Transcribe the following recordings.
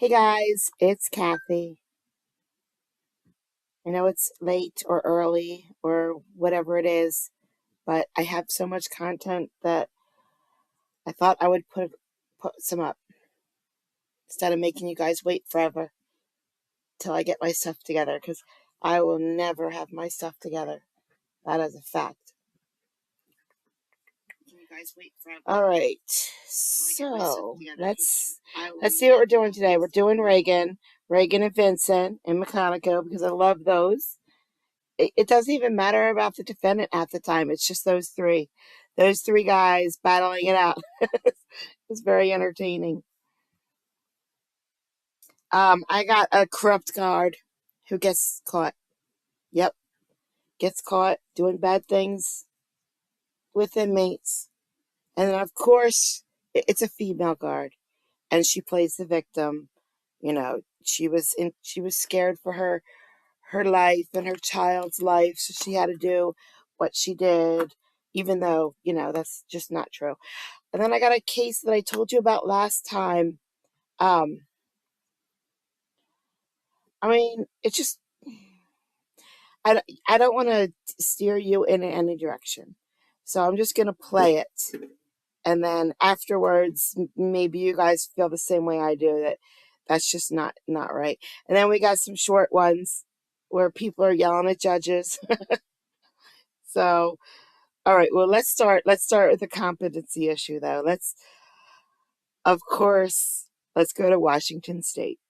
Hey guys, it's Kathy. I know it's late or early or whatever it is, but I have so much content that I thought I would put some up instead of making you guys wait forever till I get my stuff together because I will never have my stuff together. That is a fact. All right, so let's see what we're doing today. We're doing Reagan and Vincent and McConico because I love those. It doesn't even matter about the defendant at the time. It's just those three guys battling it out. It's very entertaining. I got a corrupt guard who gets caught. Yep, gets caught doing bad things with inmates. And then, of course, it's a female guard, and she plays the victim. You know, she was scared for her life and her child's life, so she had to do what she did, even though, that's just not true. And then I got a case that I told you about last time. I mean, it's just, I don't want to steer you in any direction. So I'm just going to play it. And then afterwards, maybe you guys feel the same way I do, that that's just not right. And then we got some short ones where people are yelling at judges. So, all right, well, let's start with the competency issue, though. Of course, let's go to Washington State.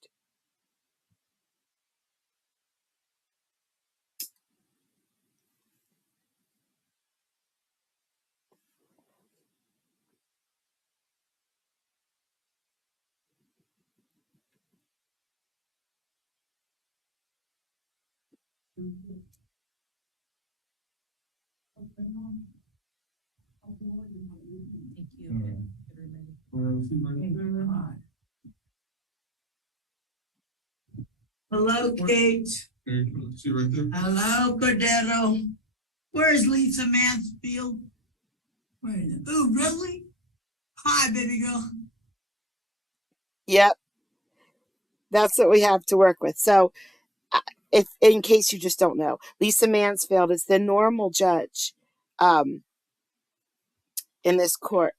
Hello, Kate. Hello, Cordero. Where's Lisa Mansfield? Where is it? Oh, really? Hi, baby girl. Yep, that's what we have to work with. So, if in case you just don't know, Lisa Mansfield is the normal judge in this court,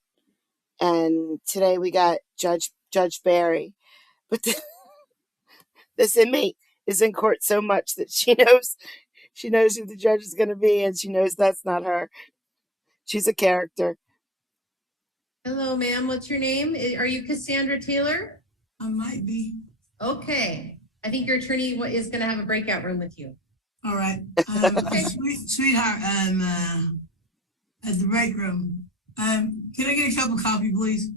and today we got Judge Barry, but this inmate is in court so much that she knows who the judge is going to be, and she knows that's not her. She's a character. Hello, ma'am. What's your name? Are you Cassandra Taylor? I might be. Okay. I think your attorney is going to have a breakout room with you. All right. Sweetheart, at the break room. Can I get a cup of coffee, please?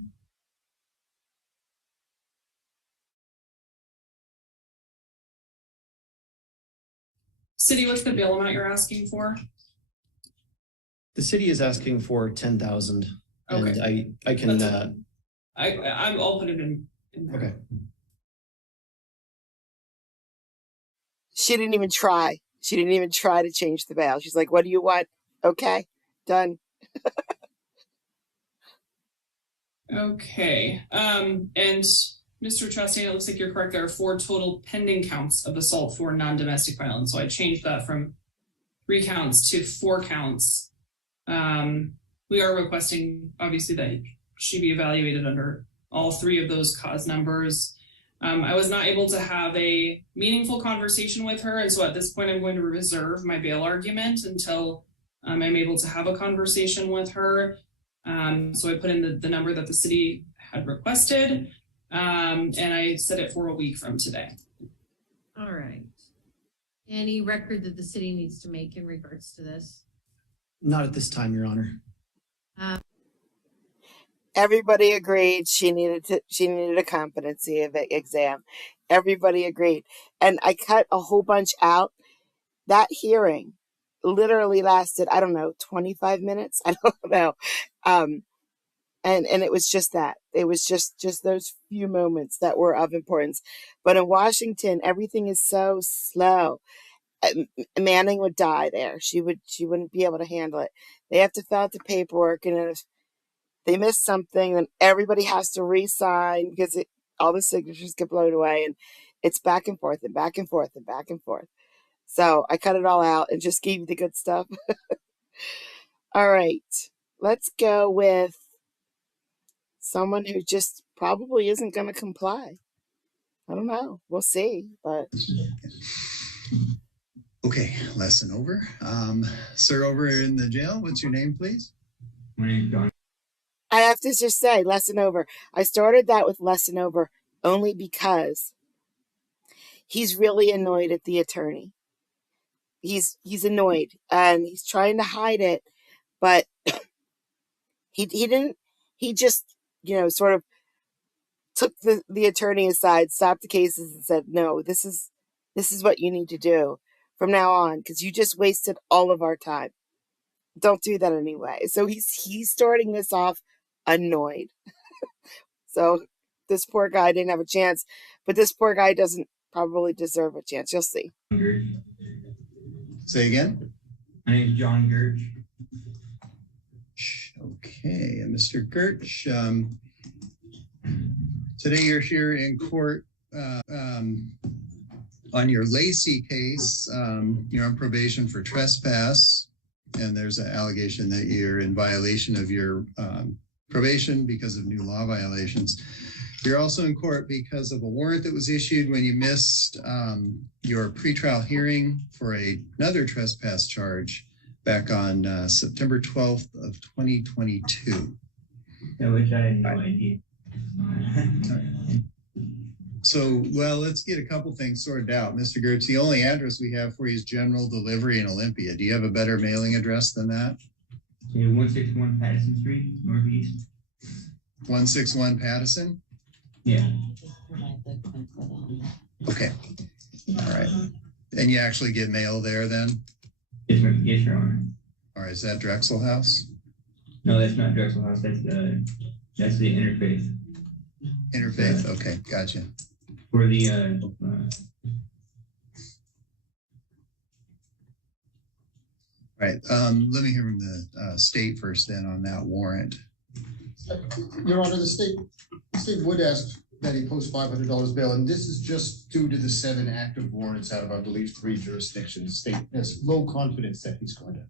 City, what's the bail amount you're asking for? The city is asking for 10,000. Okay. And I can. I'll put it in there. Okay. She didn't even try. She didn't even try to change the bail. She's like, "What do you want?" Okay, done. Okay. And Mr. Chastain, it looks like you're correct. There are 4 total pending counts of assault for non-domestic violence. So I changed that from 3 counts to 4 counts. We are requesting, obviously, that she be evaluated under all 3 of those cause numbers. I was not able to have a meaningful conversation with her, and so at this point I'm going to reserve my bail argument until I'm able to have a conversation with her. So I put in the number that the city had requested, and I set it for a week from today. All right. Any record that the city needs to make in regards to this? Not at this time, Your Honor. Everybody agreed she needed a competency exam. Everybody agreed. And I cut a whole bunch out. That hearing literally lasted, I don't know, 25 minutes. I don't know. And it was just that. It was just those few moments that were of importance. But in Washington, everything is so slow. Manning would die there. She wouldn't be able to handle it. They have to fill out the paperwork, and if they miss something, then everybody has to re-sign because all the signatures get blown away, and it's back and forth and back and forth and back and forth. So I cut it all out and just gave you the good stuff. All right, let's go with someone who just probably isn't going to comply. I don't know. We'll see, but. Okay, lesson over. Sir, over in the jail, what's your name, please? My name's John. I have to just say, lesson over. I started that with lesson over only because he's really annoyed at the attorney. He's annoyed and he's trying to hide it, but he didn't. He just sort of took the attorney aside, stopped the cases, and said, "No, this is what you need to do from now on because you just wasted all of our time. Don't do that anyway." So he's starting this off annoyed. So this poor guy didn't have a chance, but this poor guy doesn't probably deserve a chance. You'll see. Say again? My name's John Gertch. Okay, and Mr. Gertch, today you're here in court on your Lacey case. You're on probation for trespass, and there's an allegation that you're in violation of your probation because of new law violations. You're also in court because of a warrant that was issued when you missed your pretrial hearing for another trespass charge back on September 12th of 2022. I wish I had no idea. So, well, let's get a couple things sorted out. Mr. Gertz, the only address we have for you is General Delivery in Olympia. Do you have a better mailing address than that? 161 Patterson Street, Northeast. 161 Patterson? Yeah. Okay. All right. And you actually get mail there then? Yes, Your Honor. All right. Is that Drexel House? No, that's not Drexel House. That's the Interfaith. Interfaith. Okay. Gotcha. For the All right. Let me hear from the state first then on that warrant. Your Honor, the state would ask that he post $500 bail, and this is just due to the 7 active warrants out of, I believe, 3 jurisdictions. The state has low confidence that he's going to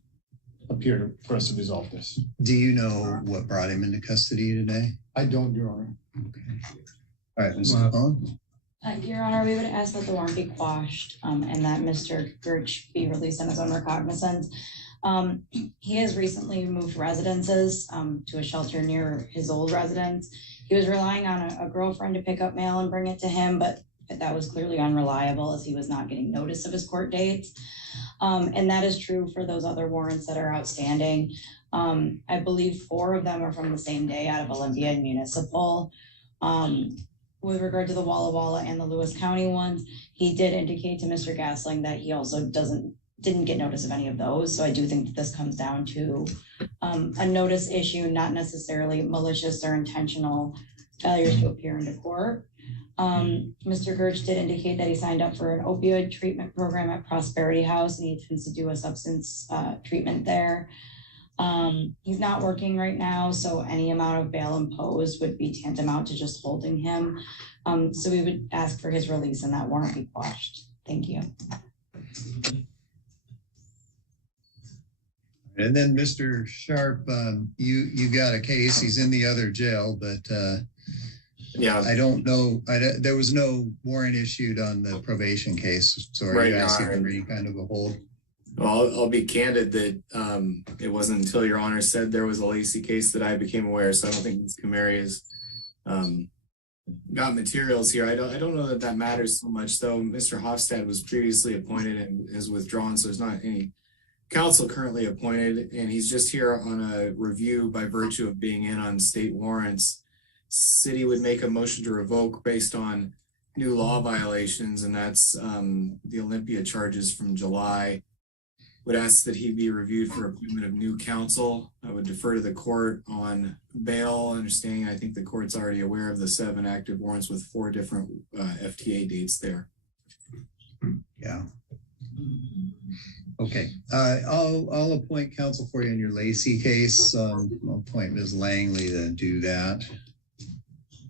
appear for us to resolve this. Do you know what brought him into custody today? I don't, Your Honor. Okay. All right, Ms. Capone. Your Honor, we would ask that the warrant be quashed and that Mr. Gertch be released on his own recognizance. He has recently moved residences to a shelter near his old residence. He was relying on a girlfriend to pick up mail and bring it to him, but that was clearly unreliable as he was not getting notice of his court dates. And that is true for those other warrants that are outstanding. I believe 4 of them are from the same day out of Olympia and Municipal. With regard to the Walla Walla and the Lewis County ones, he did indicate to Mr. Gasling that he also didn't get notice of any of those. So I do think that this comes down to a notice issue, not necessarily malicious or intentional failures to appear into court. Mr. Gertch did indicate that he signed up for an opioid treatment program at Prosperity House, and he intends to do a substance treatment there. He's not working right now, so any amount of bail imposed would be tantamount to just holding him. So we would ask for his release and that warrant be quashed. Thank you. And then Mr. Sharp, you got a case. He's in the other jail, but yeah, I don't know. There was no warrant issued on the probation case. So are you asking for any kind of a hold? Well, I'll be candid that it wasn't until Your Honor said there was a Lacey case that I became aware. So I don't think Ms. Kamari has got materials here. I don't know that matters so much, though. Mr. Hofstad was previously appointed and is withdrawn, so there's not any counsel currently appointed, and he's just here on a review by virtue of being in on state warrants. City would make a motion to revoke based on new law violations, and that's the Olympia charges from July. Would ask that he be reviewed for appointment of new counsel. I would defer to the court on bail, understanding I think the court's already aware of the 7 active warrants with 4 different FTA dates there. Yeah. Okay, I'll appoint counsel for you in your Lacey case. I'll appoint Ms. Langley to do that.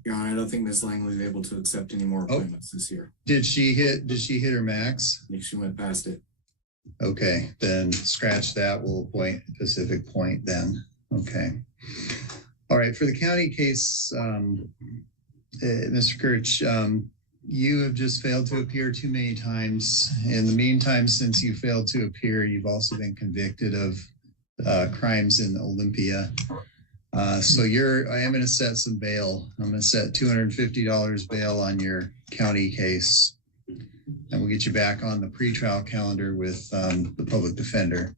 Your Honor, I don't think Ms. Langley is able to accept any more appointments this year. Did she hit her max? I think she went past it. Okay, then scratch that. We'll appoint Pacific Point then. Okay. All right, for the county case, Mr. Kirch, you have just failed to appear too many times. In the meantime, since you failed to appear, you've also been convicted of crimes in Olympia. So I am going to set some bail. I'm going to set $250 bail on your county case. And we'll get you back on the pretrial calendar with the public defender.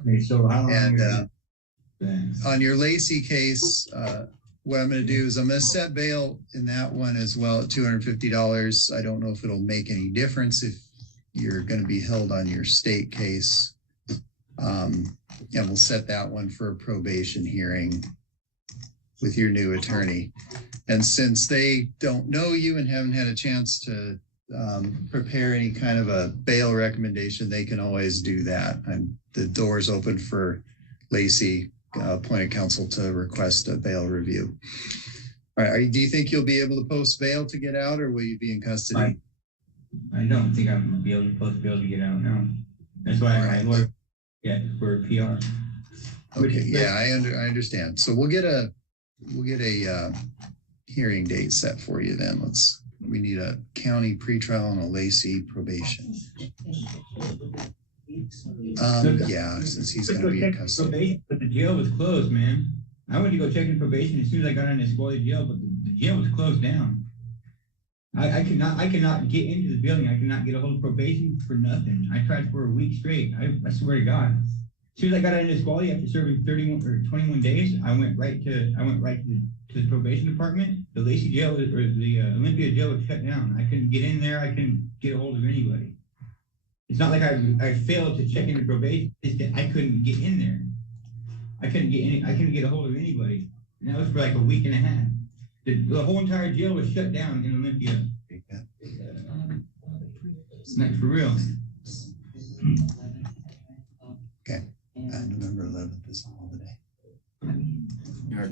Okay, so how long? On your Lacey case, what I'm going to do is I'm going to set bail in that one as well at $250. I don't know if it'll make any difference if you're going to be held on your state case. And we'll set that one for a probation hearing with your new attorney. And since they don't know you and haven't had a chance to prepare any kind of a bail recommendation, they can always do that. The door's open for Lacey, appointed counsel, to request a bail review. All right, do you think you'll be able to post bail to get out, or will you be in custody? I don't think I'll be able to post bail to get out now. That's why I work for PR. Okay, yeah, I understand. So we'll get a hearing date set for you then. We need a county pretrial and a Lacey probation. Yeah, since he's going to be in custody. But the jail was closed, man. I went to go check in probation as soon as I got on this Squally jail, but the jail was closed down. I cannot get into the building. I cannot get a hold of probation for nothing. I tried for a week straight. I swear to God. As soon as I got into Squally after serving 31 or 21 days, I went right to the probation department. The Lacey jail or the Olympia jail was shut down. I couldn't get in there. I couldn't get a hold of anybody. It's not like I failed to check into probation. It's that I couldn't get in there. I couldn't get a hold of anybody. And that was for like a week and a half. The whole entire jail was shut down in Olympia. It's not for real. Okay. November 11th is a holiday.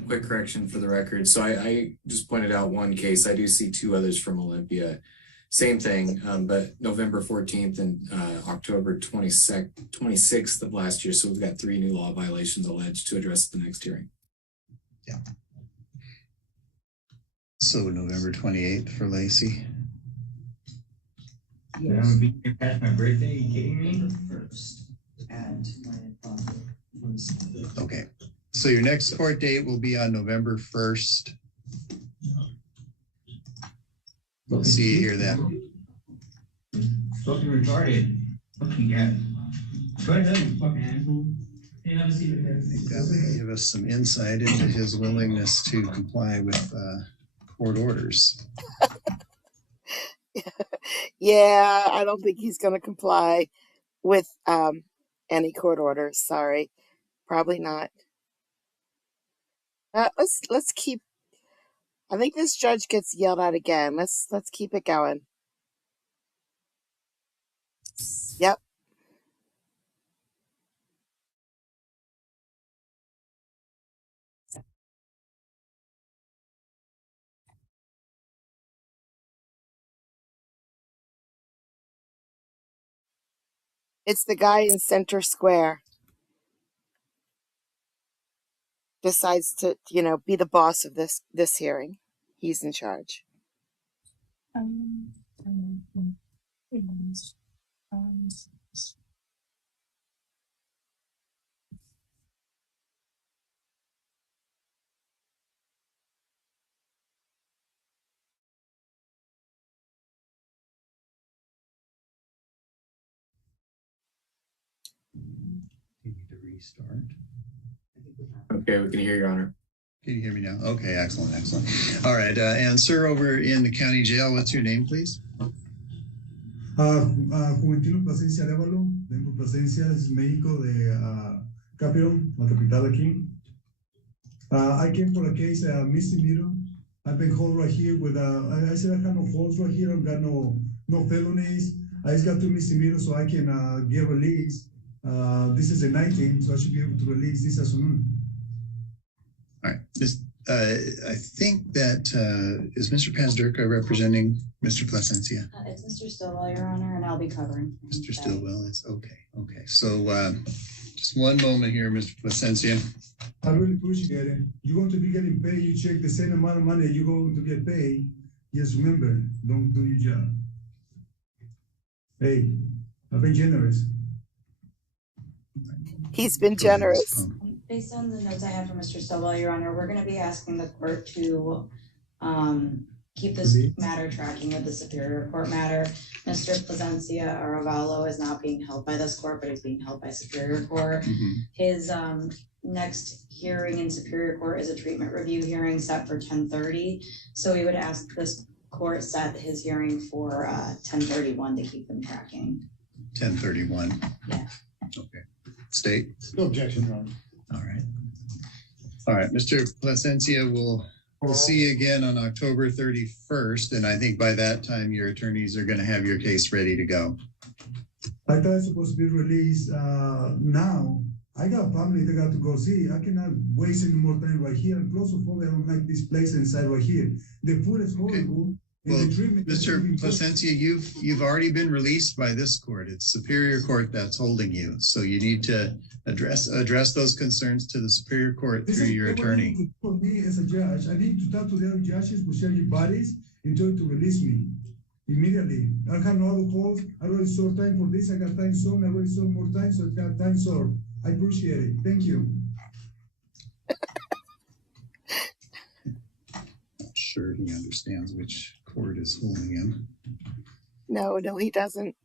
Quick correction for the record. So I just pointed out one case. I do see two others from Olympia. Same thing, but November 14th and October 26th of last year. So we've got 3 new law violations alleged to address the next hearing. Yeah. So November 28th for Lacey. Yes. That would be past my birthday. Are you kidding me? Okay. So your next court date will be on November 1st. We'll see you here then. Fucking retarded. Fucking guys. Go ahead, you fucking asshole. Give us some insight into his willingness to comply with court orders. Yeah, I don't think he's going to comply with any court orders. Sorry, probably not. Let's keep. I think this judge gets yelled at again. Let's keep it going. Yep. It's the guy in Center Square. Decides to, be the boss of this hearing. He's in charge. You need to restart. Okay, we can hear Your Honor. Can you hear me now? Okay, excellent. All right, and sir, over in the county jail, what's your name, please? Juventino Plasencia Arevalo, vengo Plasencia, es México de Capital, la capital aquí. I came for a case, misdemeanor. I've been held right here with, I said I have no holds right here, I've got no felonies. I just got 2 misdemeanors so I can get released. This is the 19th, so I should be able to release this afternoon. All right, just I think that is Mr. Pazderka representing Mr. Plasencia? It's Mr. Stillwell, Your Honor, and I'll be covering. Mr. Stillwell is okay. Okay. So just one moment here, Mr. Plasencia. I really appreciate it. You're going to be getting paid. You check the same amount of money you're going to get paid. Just remember, don't do your job. Hey, I've been generous. He's been generous. Based on the notes I have from Mr. Stillwell, Your Honor, we're going to be asking the court to keep this matter tracking with the Superior Court matter. Mr. Plasencia Arevalo is not being held by this court, but is being held by Superior Court. His next hearing in Superior Court is a treatment review hearing set for 10:30. So we would ask this court set his hearing for 10:31 to keep them tracking. 10:31. Yeah. Okay. State? No objection, Your Honor. All right. All right, Mr. Plasencia, we'll see you again on October 31st, and I think by that time your attorneys are going to have your case ready to go. I thought it's supposed to be released now. I got family that got to go see. I cannot waste any more time right here. And plus of all, I don't like this place inside right here. The food is horrible. Well, Mr. Plasencia, you've already been released by this court. It's Superior Court that's holding you. So you need to address those concerns to the Superior Court through your attorney. For me as a judge, I need to talk to the other judges who share your bodies in order to release me immediately. I have no other calls. I already saw time for this. I got time soon. I already saw more time, so I got time served. I appreciate it. Thank you. Not sure he understands which court is holding him. No, he doesn't.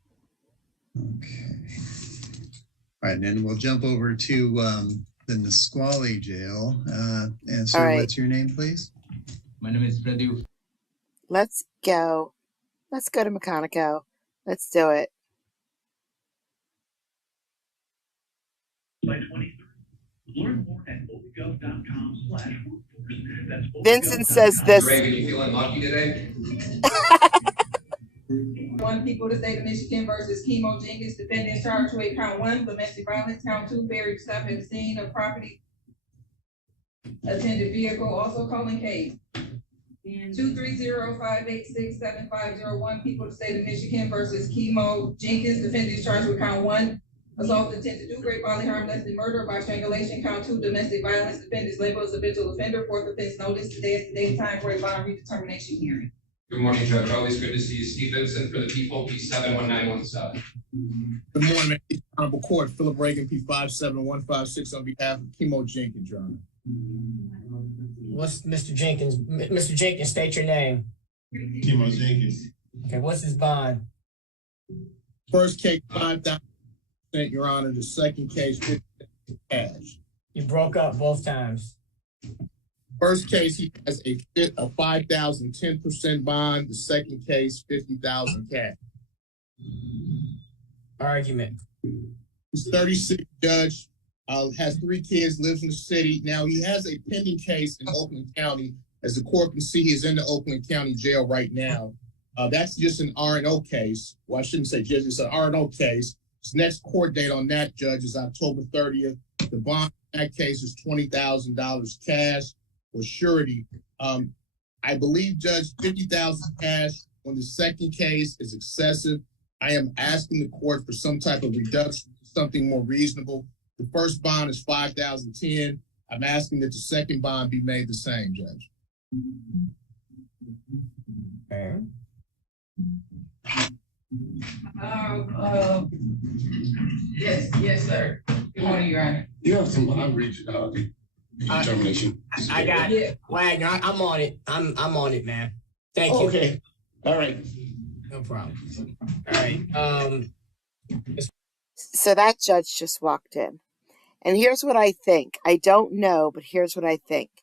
Okay. All right, and then we'll jump over to the Nisqually jail. And so what's your name, please? My name is Freddy. Let's go. Let's go to McConico. Let's do it. Learn more at ovgov.com/workforce. Vincent says this. Reagan, you feeling lucky today? One people to state of Michigan versus Chemo Jenkins, defendant charged with count 1, domestic violence, count 2, buried stuff at the scene of property. Attended vehicle, also calling case. 230-586-7501, people to state of Michigan versus Chemo Jenkins, defendant charged with count 1, assault intent to do great bodily harm, less than murder by strangulation, count 2, domestic violence, defendant's labeled as a habitual offender, fourth offense notice, today is the date and time for a bond redetermination hearing. Good morning, Judge. Always good to see you. Steve Vincent for the people, P71917. Good morning, man. Honorable Court, Philip Reagan, P57156 on behalf of Chemo Jenkins, Your Honor. What's Mr. Jenkins? Mr. Jenkins, state your name. Chemo Jenkins. Okay, what's his bond? First case, 5,000%, Your Honor. The second case, 50% cash. You broke up both times. First case, he has a 5,000, 10% bond. The second case, 50,000 cash. Argument. He's 36, judge, has 3 kids, lives in the city. Now, he has a pending case in Oakland County. As the court can see, he's in the Oakland County Jail right now. That's just an R&O case. Well, I shouldn't say judge, it's an R&O case. His next court date on that, judge, is October 30th. The bond in that case is $20,000 cash or surety. I believe, Judge, 50,000 cash on the second case is excessive. I am asking the court for some type of reduction, something more reasonable. The first bond is 5,010. I'm asking that the second bond be made the same, Judge. Okay. Yes, sir. Good morning, Your Honor. You have some outreach determination. I got it. Wagner, I'm on it. I'm on it, man. Thank you. Okay. All right. No problem. All right. So that judge just walked in. And here's what I think. I don't know, but here's what I think.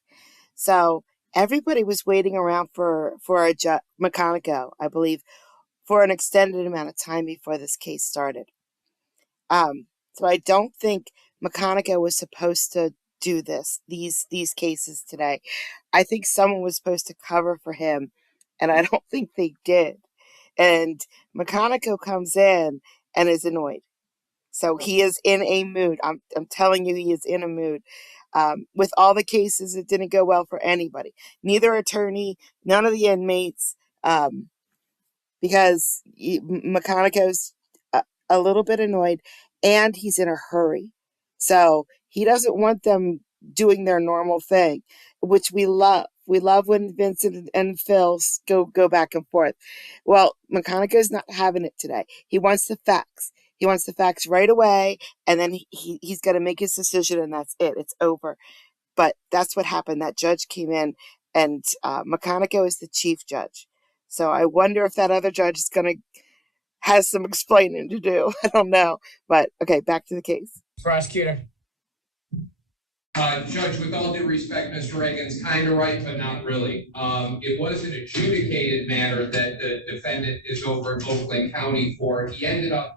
So everybody was waiting around for a McConico, I believe, for an extended amount of time before this case started. So I don't think McConico was supposed to do these cases today. I think someone was supposed to cover for him, and I don't think they did. And McConico comes in and is annoyed. So he is in a mood. I'm telling you, he is in a mood. With all the cases, it didn't go well for anybody. Neither attorney, none of the inmates, because McConico's a little bit annoyed and he's in a hurry. So he doesn't want them doing their normal thing, which we love. We love when Vincent and Phil go back and forth. Well, McConico's not having it today. He wants the facts. He wants the facts right away, and then he's going to make his decision, and that's it. It's over. But that's what happened. That judge came in, and McConico is the chief judge. So I wonder if that other judge is has some explaining to do. I don't know. But okay, back to the case. Prosecutor. Judge, with all due respect, Mr. Reagan's kind of right, but not really. It was an adjudicated matter that the defendant is over in Oakland County for. He ended up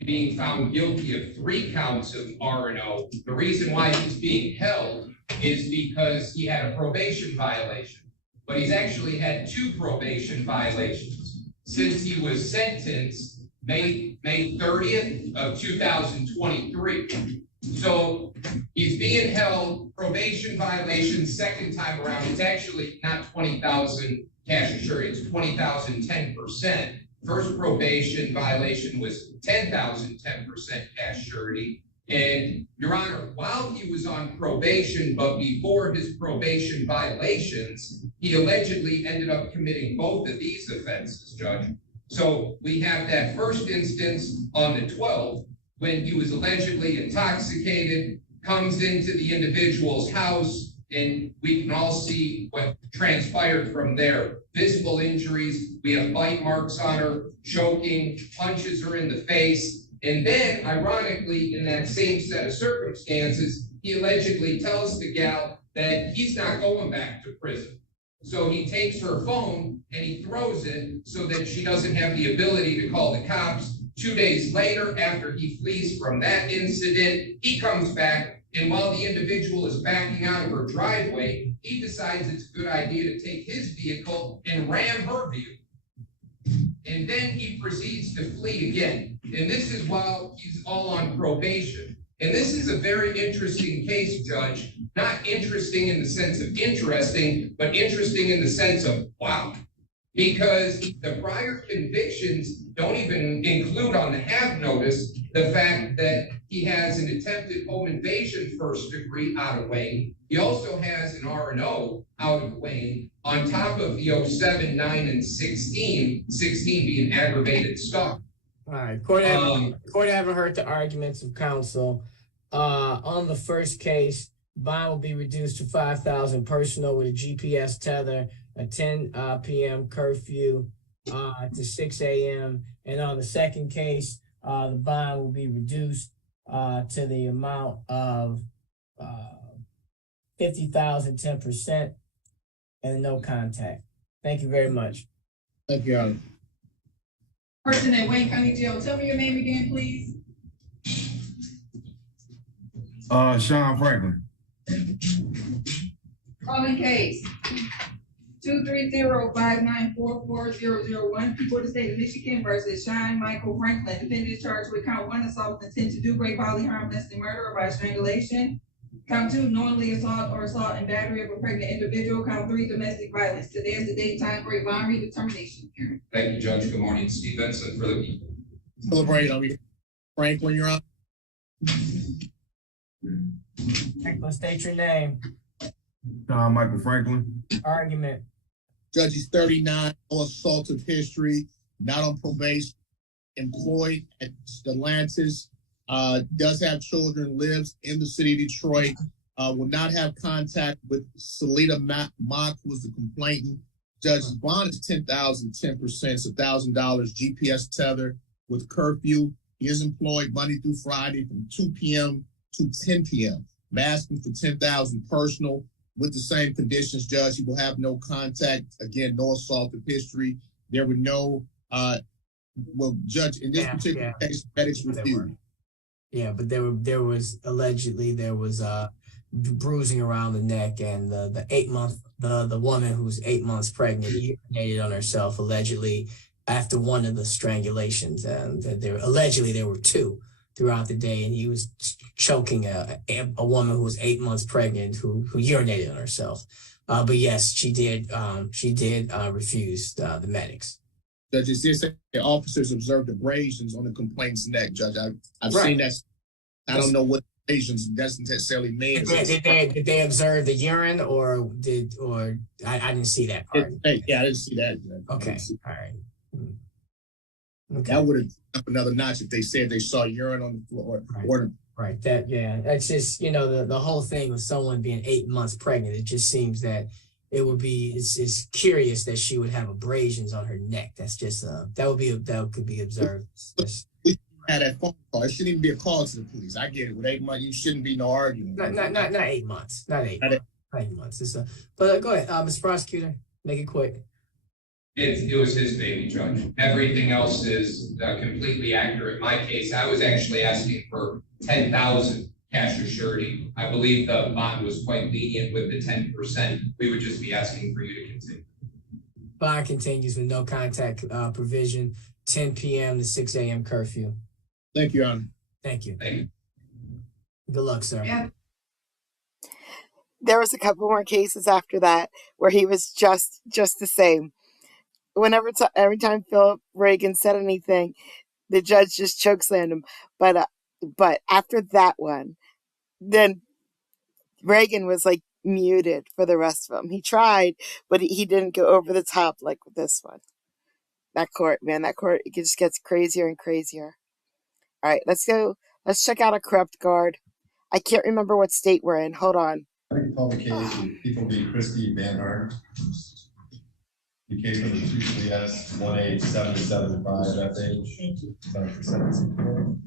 being found guilty of 3 counts of R&O. The reason why he's being held is because he had a probation violation, but he's actually had 2 probation violations since he was sentenced May 30th of 2023. So he's being held, probation violation, second time around. It's actually not 20,000 cash assurance, it's 20,000 10%. First probation violation was 10,000 10% cash surety. And Your Honor, while he was on probation, but before his probation violations, he allegedly ended up committing both of these offenses, Judge. So we have that first instance on the 12th, when he was allegedly intoxicated, comes into the individual's house, and we can all see what transpired from there. Visible injuries, we have bite marks on her, choking, punches her in the face, and then, ironically, in that same set of circumstances, he allegedly tells the gal that he's not going back to prison. So he takes her phone and he throws it so that she doesn't have the ability to call the cops. 2 days later, after he flees from that incident, he comes back, and while the individual is backing out of her driveway, he decides it's a good idea to take his vehicle and ram her vehicle. And then he proceeds to flee again. And this is while he's all on probation. And this is a very interesting case, Judge. Not interesting in the sense of interesting, but interesting in the sense of wow. Because the prior convictions don't even include on the have notice the fact that he has an attempted home invasion first degree out of Wayne. He also has an R&O out of Wayne on top of the 07, 9, and 16, 16 being aggravated stalk. All right, court haven't heard the arguments of counsel. On the first case, bond will be reduced to $5,000 personal with a GPS tether, a 10 p.m. curfew to 6 a.m. And on the second case, the bond will be reduced to the amount of $50,000, 10%, and no contact. Thank you very much. Thank you, Your Honor. Person at Wayne County Jail, tell me your name again, please. Sean Franklin. Calling case 230-5944001, people of the state of Michigan versus Sean Michael Franklin. Defendant is charged with count 1, assault with intent to do great bodily harm, less than murder or by strangulation. Count 2, knowingly assault or assault and battery of a pregnant individual. Count 3, domestic violence. Today is the date, time for a bond redetermination hearing. Thank you, Judge. Good morning. Steve Vincent for the people. Celebrate on me. Franklin, Your Honor. Franklin, state your name. Michael Franklin. Argument. Judge, he's 39, no assaultive history, not on probation, employed at Stellantis, does have children, lives in the city of Detroit, will not have contact with Salita Mock, who was the complainant. Judge's bond is $10,000, 10%, so $1,000 GPS tether with curfew. He is employed Monday through Friday from 2 p.m. to 10 p.m. I'm asking for $10,000 personal with the same conditions, Judge. He will have no contact. Again, no assaultive history. There were no, Judge, in this particular case, medics refused. Yeah, but there was allegedly bruising around the neck, and the 8-month the woman who's 8 months pregnant urinated on herself allegedly after one of the strangulations, and there were 2. throughout the day, and he was choking a woman who was 8 months pregnant who urinated on herself. But yes, she did refuse the medics. Judge, it says the officers observed abrasions on the complaint's neck, Judge. I've Right. seen that. I don't know what abrasions doesn't necessarily mean. Did they observe the urine or I didn't see that part. Yeah, I didn't see that. Okay, all right. Okay. That would have up another notch if they said they saw urine on the floor. Right. That's just, the whole thing with someone being 8 months pregnant. It just seems that it would be, it's curious that she would have abrasions on her neck. That's just, that could be observed. We had that phone call. It shouldn't even be a call to the police. I get it. With 8 months, you shouldn't be no argument. Not 8 months. Not 8 months. But go ahead, Mr. Prosecutor, make it quick. It was his baby, Judge. Everything else is completely accurate. In my case, I was actually asking for 10,000 cash or surety. I believe the bond was quite lenient with the 10%. We would just be asking for you to continue. Bond continues with no contact provision, 10 p.m. to 6 a.m. curfew. Thank you, Your Honor. Thank you. Thank you. Good luck, sir. Yeah. There was a couple more cases after that where he was just the same. Every time Philip Reagan said anything, the judge just chokeslammed him. But after that one, then Reagan was like muted for the rest of them. He tried, but he didn't go over the top like with this one. That court, it just gets crazier and crazier. All right, let's go. Let's check out a corrupt guard. I can't remember what state we're in. Hold on. I can call the case with People v. Christie Van Hart. The case number 2PS 18775FH.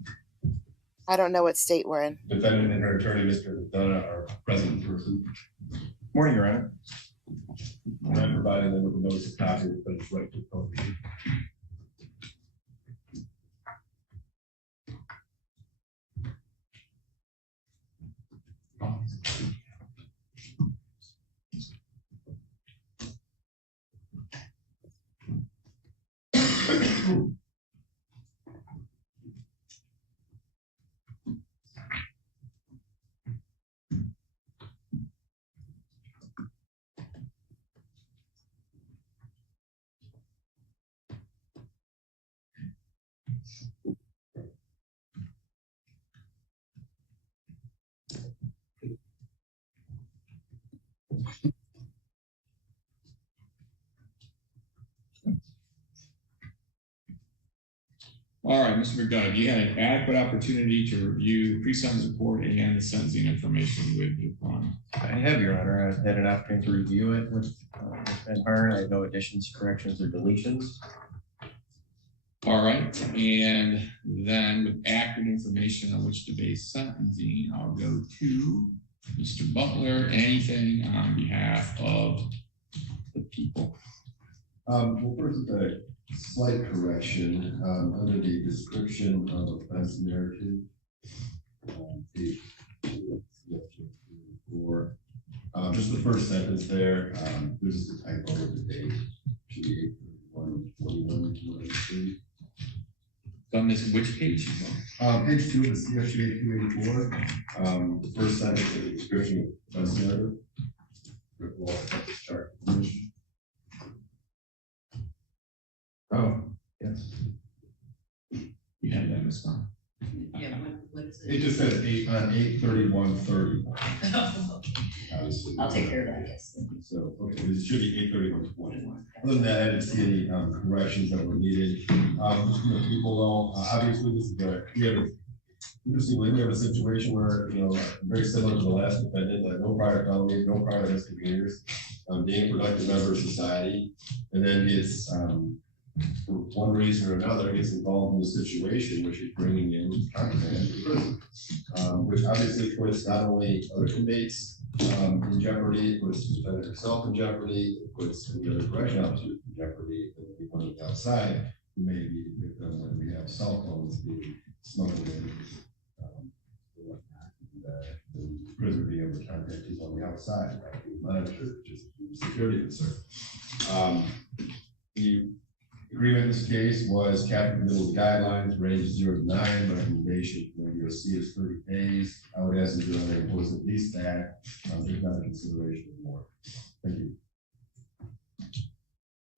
I don't know what state we're in. Defendant and her attorney, Mr. McDonough, are present in person. Morning, Your Honor. I'm providing them with a notice of copy, but it's right to call. All right, Mr. McDonough, you had an adequate opportunity to review the pre-sentence report and the sentencing information with your client. I have, Your Honor. I've had an opportunity to review it with Van Hart. I have no additions, corrections, or deletions. All right, and then with accurate information on which to base sentencing, I'll go to Mr. Butler. Anything on behalf of the people? Well, first, a slight correction under the description of offense narrative, page 4. Just the first sentence there. There's just a typo with the date. Should be 8/21/2023. On this, which page? Page 2 of the CFGA 284. The first sentence of the description of offense narrative. Chart. Oh, yes. You had that, Ms. Khan. Yeah, what is it? It just says 8/31/30. I'll take care of that, yes. So, okay, it should be 8/31/20. Other than that, I didn't see any corrections that were needed. Just, people know, obviously, this is interestingly, we have a situation where, very similar to the last defendant, no prior felonies, no prior misdemeanors, being a productive member of society, and then it's, for one reason or another, gets involved in the situation, which is bringing in contraband to prison, which obviously puts not only other inmates in jeopardy, it puts the defendant herself in jeopardy, it puts the other correction officers in jeopardy, and anyone outside who may be a victim when we have cell phones being smuggled in. The prisoner being able to contact people on the outside, right? Monitor, just security concern. The agreement this case was capped in the middle of the guidelines, range 0 to 9, recommendation for USC is 30 days. I would ask that Your Honor impose at least that, if not a consideration of more. Thank you.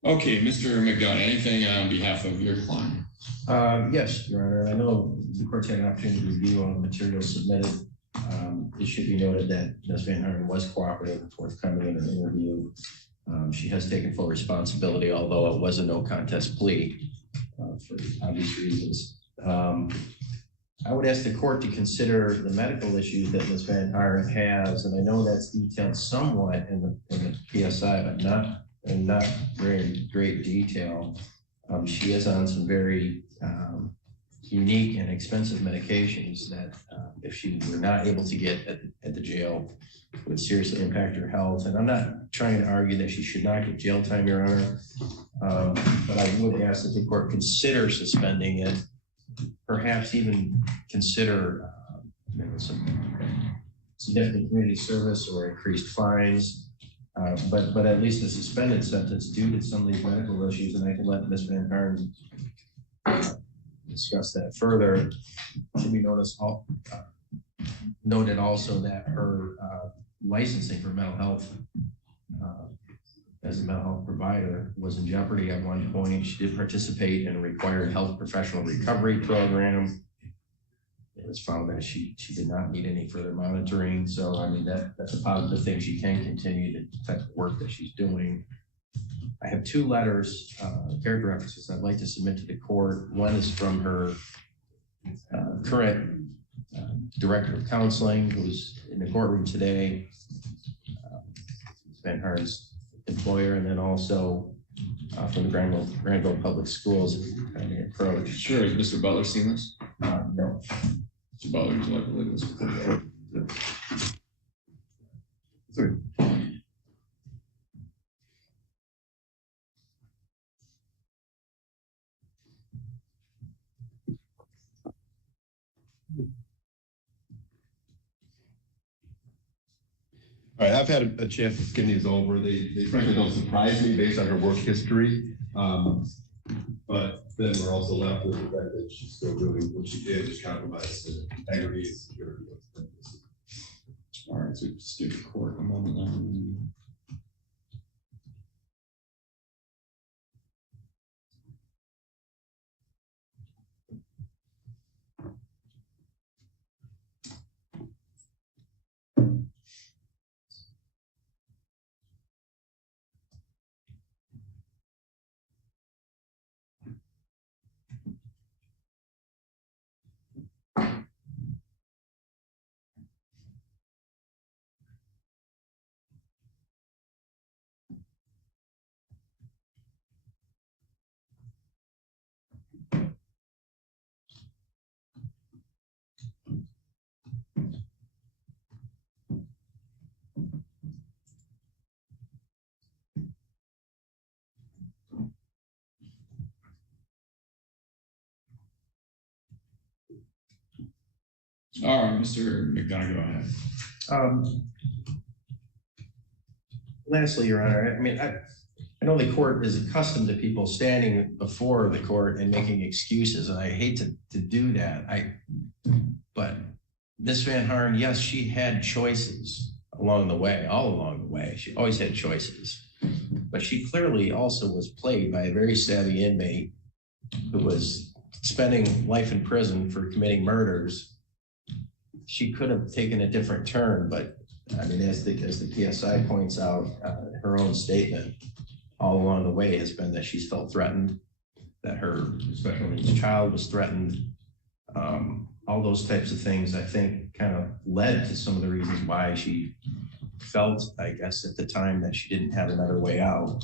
Okay, Mr. McDonough, anything on behalf of your client? Yes, Your Honor. I know the court's had an opportunity to review all the materials submitted. It should be noted that Ms. Van Harden was cooperative and forthcoming in her interview. She has taken full responsibility, although it was a no contest plea for obvious reasons. I would ask the court to consider the medical issues that Ms. Van Harden has, and I know that's detailed somewhat in the PSI, but not in very great detail. She is on some very unique and expensive medications that if she were not able to get at the jail would seriously impact her health. And I'm not trying to argue that she should not get jail time, Your Honor, but I would ask that the court consider suspending it, perhaps even consider some significant community service or increased fines, but at least a suspended sentence due to some of these medical issues, and I can let Ms. Van Harden discuss that further. Should be noted also that her licensing for mental health as a mental health provider was in jeopardy at one point. She did participate in a required health professional recovery program. It was found that she did not need any further monitoring. So I mean that's a positive thing. She can continue the type of work that she's doing. I have two letters, character references I'd like to submit to the court. One is from her current director of counseling, who's in the courtroom today, Van Harden's employer, and then also from the Granville Public Schools approach. Sure, has Mr. Butler seen this? No. Mr. Butler, would you like to leave this? Sorry. All right, I've had a chance to skim these over. They frankly don't surprise me based on her work history. But then we're also left with the fact that she's still doing what she did, just compromise the integrity and security of the purpose. All right, so just give the court a moment now. All right, Mr. McDonough, go ahead. Lastly, Your Honor, I mean, I know the court is accustomed to people standing before the court and making excuses, and I hate to do that. But Ms. Van Harden, yes, she had choices along the way, all along the way. She always had choices. But she clearly also was played by a very savvy inmate who was spending life in prison for committing murders. She could have taken a different turn, but I mean, as the PSI points out, her own statement all along the way has been that she's felt threatened, that her special needs child was threatened. All those types of things, I think, kind of led to some of the reasons why she felt, I guess, at the time that she didn't have another way out.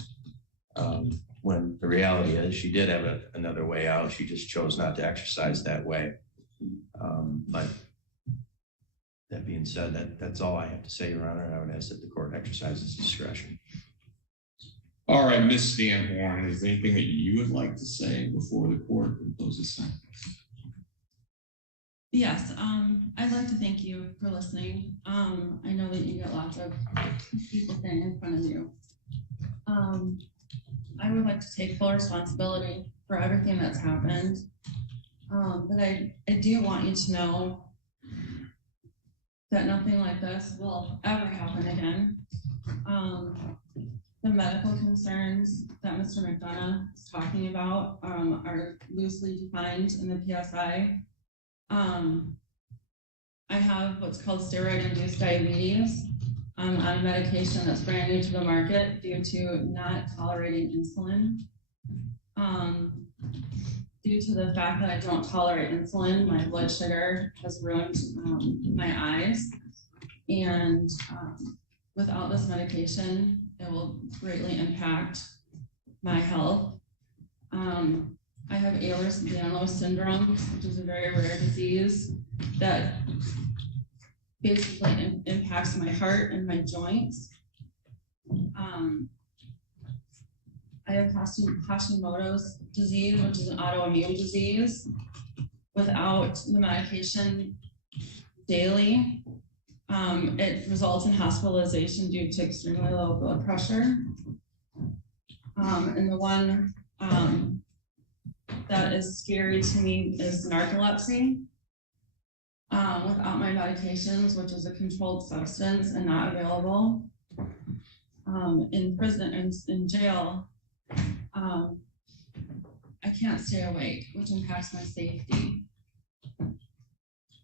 When the reality is she did have another way out. She just chose not to exercise that way. But that being said, that's all I have to say, Your Honor, and I would ask that the court exercises discretion. All right, Ms. Van Horn, is there anything that you would like to say before the court imposes sentence? Yes, I'd like to thank you for listening. I know that you get lots of people standing in front of you. I would like to take full responsibility for everything that's happened. But I do want you to know that nothing like this will ever happen again. The medical concerns that Mr. McDonough is talking about are loosely defined in the PSI. I have what's called steroid-induced diabetes. I'm on a medication that's brand new to the market due to not tolerating insulin. Due to the fact that I don't tolerate insulin, my blood sugar has ruined my eyes. And without this medication, it will greatly impact my health. I have Ehlers-Danlos syndrome, which is a very rare disease that basically impacts my heart and my joints. I have Hashimoto's disease, which is an autoimmune disease. Without the medication daily, it results in hospitalization due to extremely low blood pressure. And the one that is scary to me is narcolepsy. Without my medications, which is a controlled substance and not available, in prison and in jail, I can't stay awake, which impacts my safety,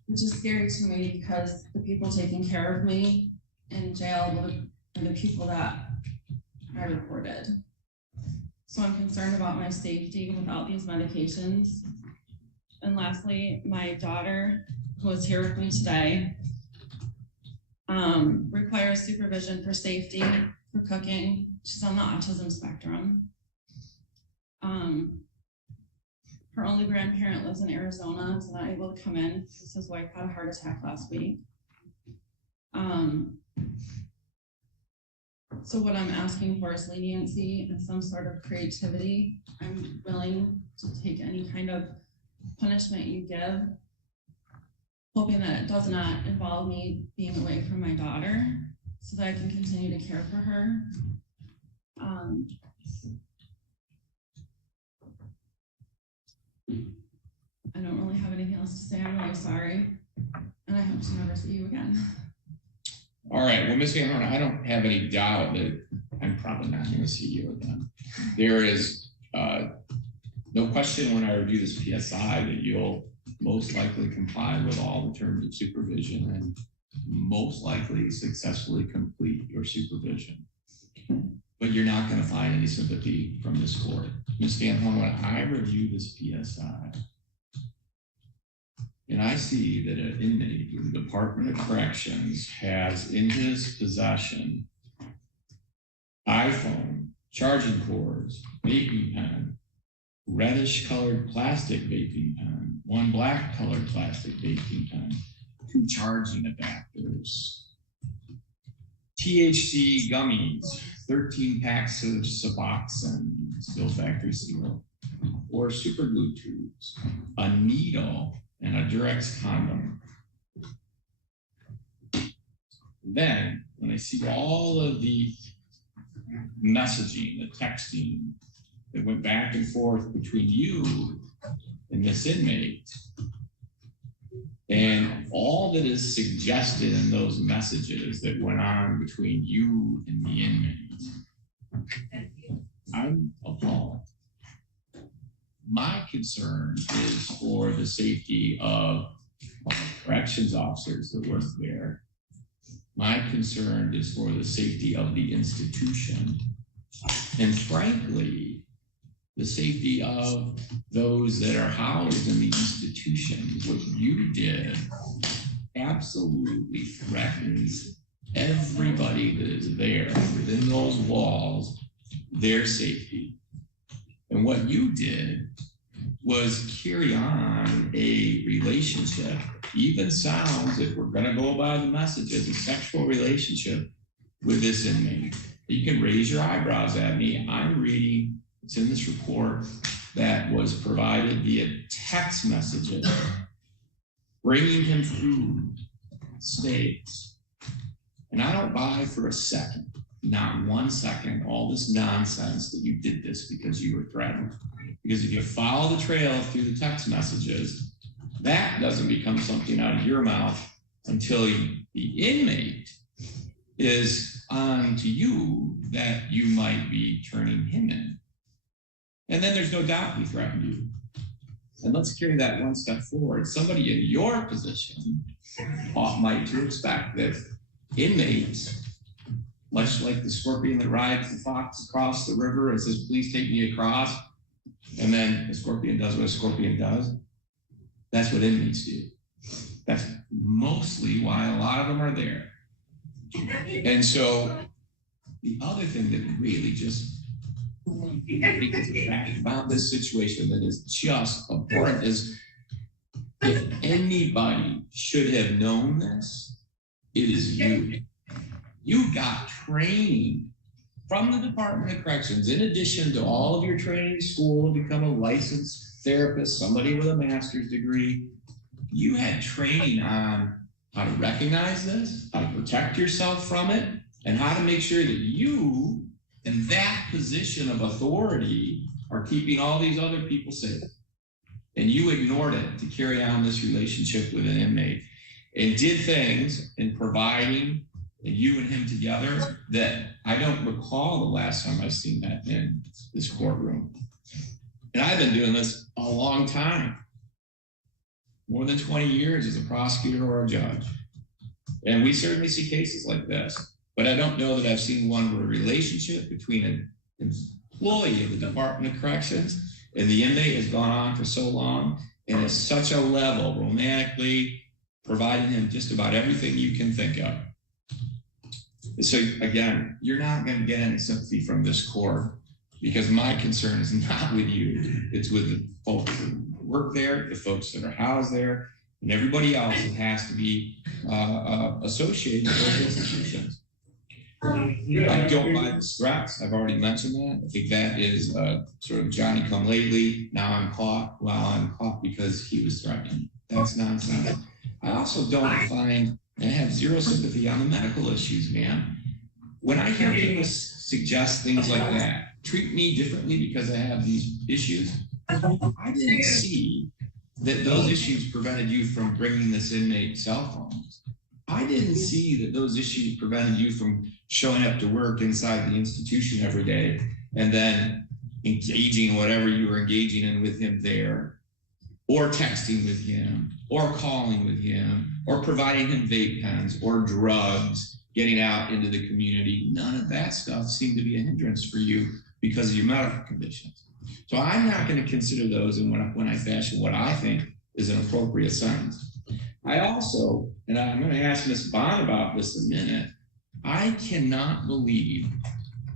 which is scary to me because the people taking care of me in jail are the people that I reported. So I'm concerned about my safety without these medications. And lastly, my daughter, who is here with me today, requires supervision for safety, for cooking. She's on the autism spectrum. Her only grandparent lives in Arizona, so not able to come in because his wife had a heart attack last week. So what I'm asking for is leniency and some sort of creativity. I'm willing to take any kind of punishment you give, hoping that it does not involve me being away from my daughter so that I can continue to care for her. I don't really have anything else to say. I'm really sorry. And I hope to never see you again. All right, well, Ms. Van Horn, I don't have any doubt that I'm probably not going to see you again. There is no question when I review this PSI that you'll most likely comply with all the terms of supervision and most likely successfully complete your supervision. But you're not going to find any sympathy from this court. Ms. Van Horn, when I review this PSI, and I see that an inmate with the Department of Corrections has in his possession iPhone, charging cords, vaping pen, reddish colored plastic vaping pen, one black colored plastic vaping pen, 2 charging adapters, THC gummies, 13 packs of Suboxone, still factory seal, 4 super glue tubes, a needle, and a Durex condom. Then, when I see all of the messaging, the texting that went back and forth between you and this inmate, and all that is suggested in those messages that went on between you and the inmate, I'm appalled. My concern is for the safety of corrections officers that work there. My concern is for the safety of the institution. And frankly, the safety of those that are housed in the institution. What you did absolutely threatens everybody that is there within those walls, their safety. And what you did was carry on a relationship, even sounds, if we're gonna go by the messages, a sexual relationship with this inmate. You can raise your eyebrows at me. I'm reading, it's in this report that was provided via text messages, bringing him food, steaks. And I don't buy for a second, not 1 second, all this nonsense that you did this because you were threatened. Because if you follow the trail through the text messages, that doesn't become something out of your mouth until the inmate is on to you that you might be turning him in. And then there's no doubt he threatened you. And let's carry that one step forward. Somebody in your position might to expect that inmates, much like the scorpion that rides the fox across the river and says, please take me across, and then the scorpion does what a scorpion does, that's what inmates do. That's mostly why a lot of them are there. And so the other thing that really just about this situation that is just abhorrent is if anybody should have known this, it is you. You got training from the Department of Corrections, in addition to all of your training school to become a licensed therapist, somebody with a master's degree. You had training on how to recognize this, how to protect yourself from it, and how to make sure that you, in that position of authority, are keeping all these other people safe. And you ignored it to carry on this relationship with an inmate and did things in providing you and him together that I don't recall the last time I've seen that in this courtroom. And I've been doing this a long time, more than 20 years as a prosecutor or a judge. And we certainly see cases like this. But I don't know that I've seen one where a relationship between an employee of the Department of Corrections and the inmate has gone on for so long and at such a level, romantically, providing him just about everything you can think of. So again, you're not going to get any sympathy from this court because my concern is not with you. It's with the folks that work there, the folks that are housed there, and everybody else that has to be associated with those institutions. I don't buy the threats. I've already mentioned that. I think that is sort of Johnny come lately. Now I'm caught. Well, I'm caught because he was threatening. That's nonsense. I also don't find and have zero sympathy on the medical issues, man. When I hear people suggest things like that, treat me differently because I have these issues, I didn't see that those issues prevented you from bringing this inmate cell phones. I didn't see that those issues prevented you from showing up to work inside the institution every day and then engaging whatever you were engaging in with him there, or texting with him, or calling with him, or providing him vape pens or drugs, getting out into the community. None of that stuff seemed to be a hindrance for you because of your medical conditions. So I'm not going to consider those when I fashion what I think is an appropriate sentence. I also, and I'm going to ask Ms. Bond about this in a minute, I cannot believe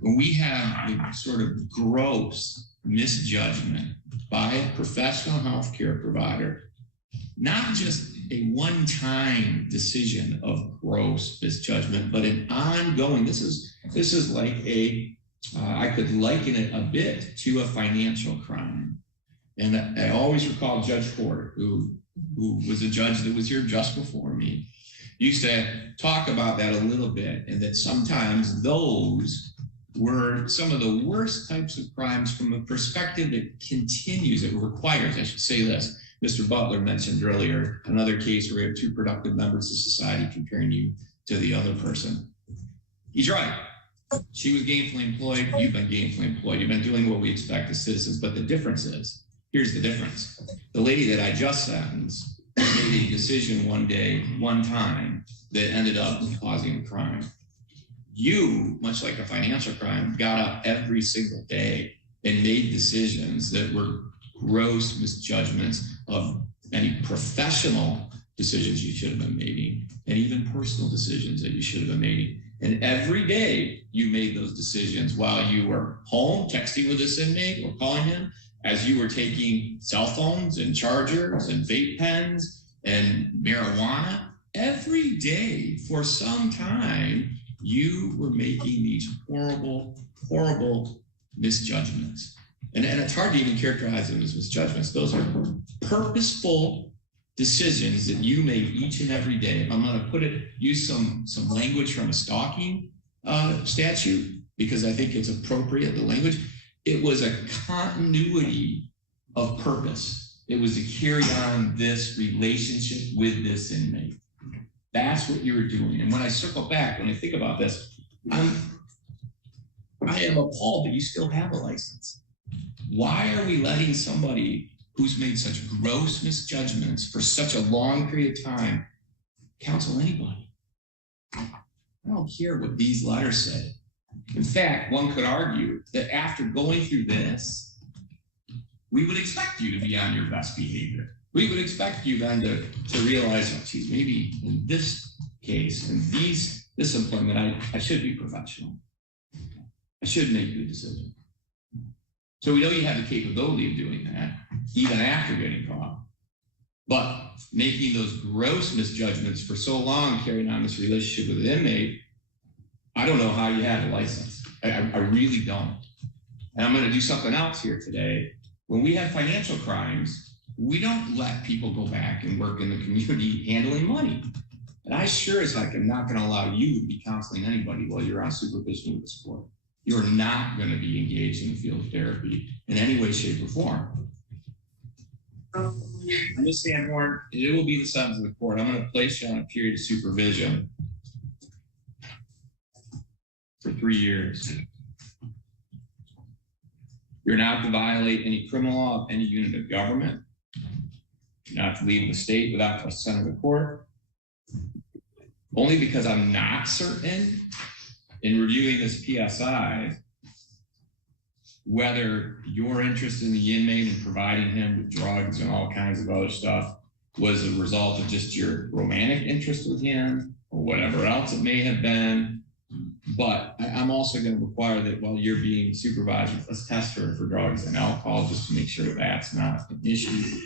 when we have the sort of gross misjudgment by a professional healthcare provider, not just a one-time decision of gross misjudgment, but an ongoing, this is like I could liken it a bit to a financial crime. And I always recall Judge Ford, who was a judge that was here just before me, used to talk about that a little bit, and that sometimes those were some of the worst types of crimes from a perspective that continues, it requires, I should say this, Mr. Butler mentioned earlier, another case where we have two productive members of society comparing you to the other person. He's right. She was gainfully employed, you've been gainfully employed, you've been doing what we expect as citizens, but the difference is, here's the difference. The lady that I just sentenced made a decision one day, one time, that ended up causing a crime. You, much like a financial crime, got up every single day and made decisions that were gross misjudgments of any professional decisions you should have been making, and even personal decisions that you should have been making. And every day you made those decisions while you were home texting with this inmate or calling him, as you were taking cell phones and chargers and vape pens and marijuana. Every day for some time, you were making these horrible, horrible misjudgments. And it's hard to even characterize them as misjudgments. Those are purposeful decisions that you make each and every day. I'm going to use some language from a stalking statute because I think it's appropriate, the language. It was a continuity of purpose. It was to carry on this relationship with this inmate. That's what you were doing. And when I circle back, when I think about this, I am appalled that you still have a license. Why are we letting somebody who's made such gross misjudgments for such a long period of time counsel anybody? I don't care what these letters say. In fact, one could argue that after going through this, we would expect you to be on your best behavior. We would expect you then to realize, oh, geez, maybe in this case, in this employment, I should be professional. I should make good decisions. So we know you have the capability of doing that, even after getting caught. But making those gross misjudgments for so long, carrying on this relationship with an inmate, I don't know how you have a license. I really don't. And I'm going to do something else here today. When we have financial crimes, we don't let people go back and work in the community handling money. And I sure as heck am not going to allow you to be counseling anybody while you're on supervision with this court. You're not going to be engaged in the field of therapy in any way, shape, or form. Ms. Sanborn, it will be the sentence of the court. I'm going to place you on a period of supervision for 3 years. You're not to violate any criminal law of any unit of government. You're not to leave the state without consent of the court. Only because I'm not certain in reviewing this PSI whether your interest in the inmate and providing him with drugs and all kinds of other stuff was a result of just your romantic interest with him or whatever else it may have been. But I'm also going to require that while you're being supervised, let's test her for drugs and alcohol just to make sure that's not an issue.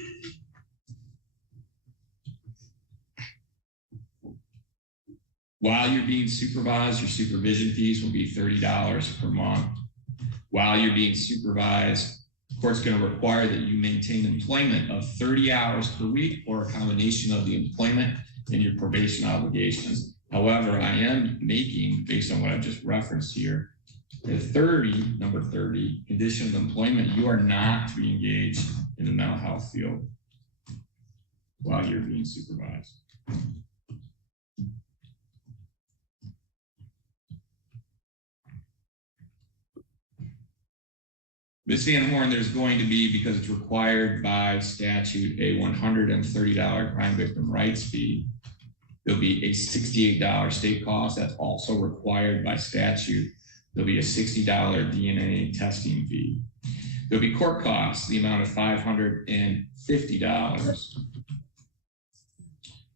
While you're being supervised, your supervision fees will be $30 per month. While you're being supervised, the court's going to require that you maintain employment of 30 hours per week or a combination of the employment and your probation obligations. However, I am making, based on what I've just referenced here, the number 30, condition of employment, you are not to be engaged in the mental health field while you're being supervised. Ms. Van Horn, there's going to be, because it's required by statute, a $130 crime victim rights fee. There'll be a $68 state cost. That's also required by statute. There'll be a $60 DNA testing fee. There'll be court costs, the amount of $550.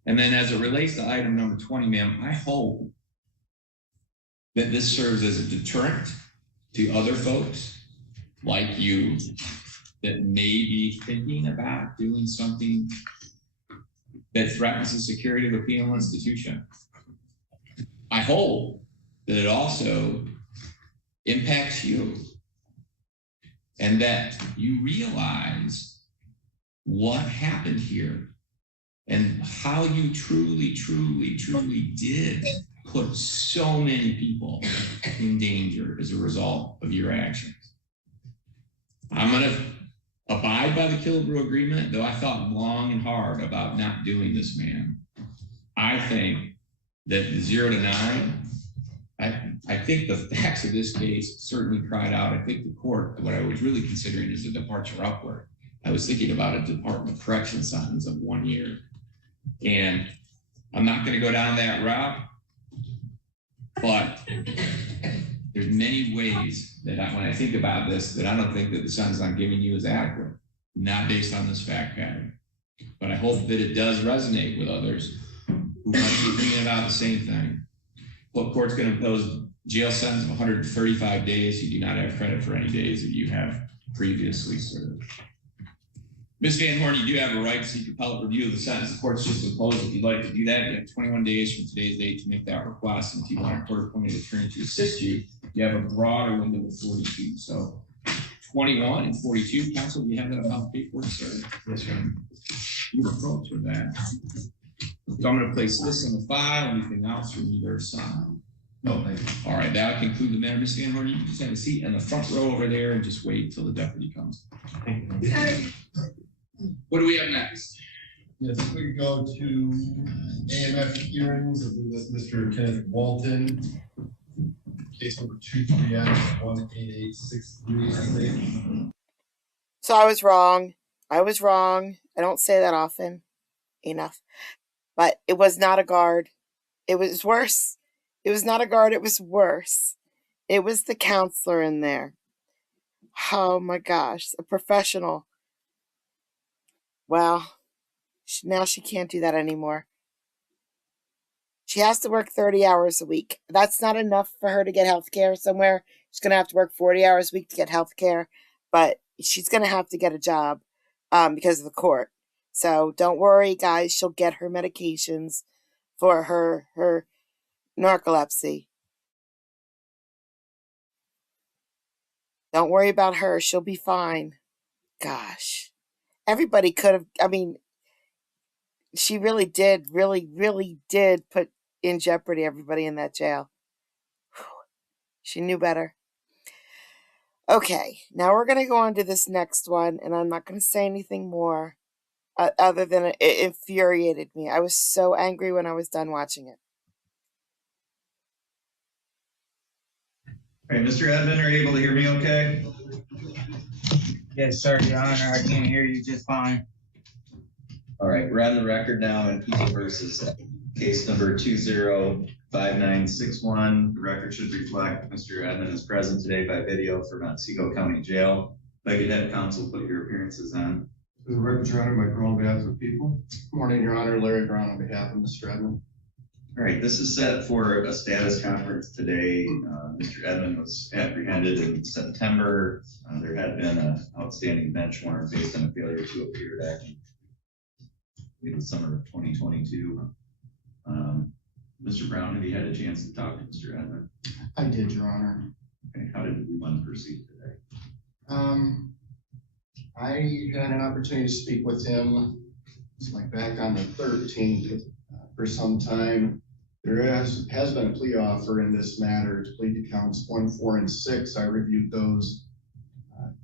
And then as it relates to item number 20, ma'am, I hope that this serves as a deterrent to other folks like you that may be thinking about doing something that threatens the security of a penal institution. I hope that it also impacts you and that you realize what happened here and how you truly did put so many people in danger as a result of your actions. I'm going to abide by the Killebrew Agreement, though I thought long and hard about not doing this, man. I think that the 0 to 9, I think the facts of this case certainly cried out. I think the court, what I was really considering is a departure upward. I was thinking about a Department of Corrections sentence of 1 year. And I'm not going to go down that route, but there's many ways that when I think about this, that I don't think that the sentence I'm giving you is adequate, not based on this fact pattern. But I hope that it does resonate with others who might be thinking about the same thing. What court's going to impose jail sentence of 135 days. You do not have credit for any days that you have previously served. Ms. Van Horn, you do have a right to seek appellate review of the sentence the court's just imposed. If you'd like to do that, you have 21 days from today's date to make that request. And if you want a court-appointed attorney to assist you, you have a broader window of 42. So 21 and 42, counsel, do you have that appellate paperwork, sir? Yes, ma'am. You approach with that. So I'm going to place this in the file. Anything else from either side? No, thank you. All right, that'll conclude the matter. Ms. Van Horn, you can just have a seat in the front row over there and just wait until the deputy comes. What do we have next? Yes, we could go to AMF hearings. I believe that's Mr. Kenneth Walton. Case number 23X18863. So I was wrong. I don't say that often enough. But it was not a guard. It was worse. It was not a guard. It was worse. It was the counselor in there. Oh my gosh. A professional. Well, now she can't do that anymore. She has to work 30 hours a week. That's not enough for her to get health care somewhere. She's going to have to work 40 hours a week to get health care. But she's going to have to get a job because of the court. So don't worry, guys. She'll get her medications for her narcolepsy. Don't worry about her. She'll be fine. Gosh. Everybody could have, she really did put in jeopardy everybody in that jail. Whew. She knew better. Okay, now we're going to go on to this next one, and I'm not going to say anything more other than it infuriated me. I was so angry when I was done watching it. All right, Mr. Edmond, are you able to hear me okay? Yes, sir, Your Honor. I can hear you just fine. All right, we're on the record now in People versus case number 205961. The record should reflect Mr. Edmond is present today by video from Montego County Jail. If I could have counsel put your appearances on. For the record, Your Honor, Mike Brown on behalf of the people. Good morning, Your Honor. Larry Brown on behalf of Mr. Edmond. All right, this is set for a status conference today. Mr. Edmond was apprehended in September. There had been an outstanding bench warrant based on a failure to appear back in the summer of 2022. Mr. Brown, have you had a chance to talk to Mr. Edmond? I did, Your Honor. Okay, how did we want to proceed today? I had an opportunity to speak with him. It's like back on the 13th for some time. There has been a plea offer in this matter to plead to counts 1, 4, and 6. I reviewed those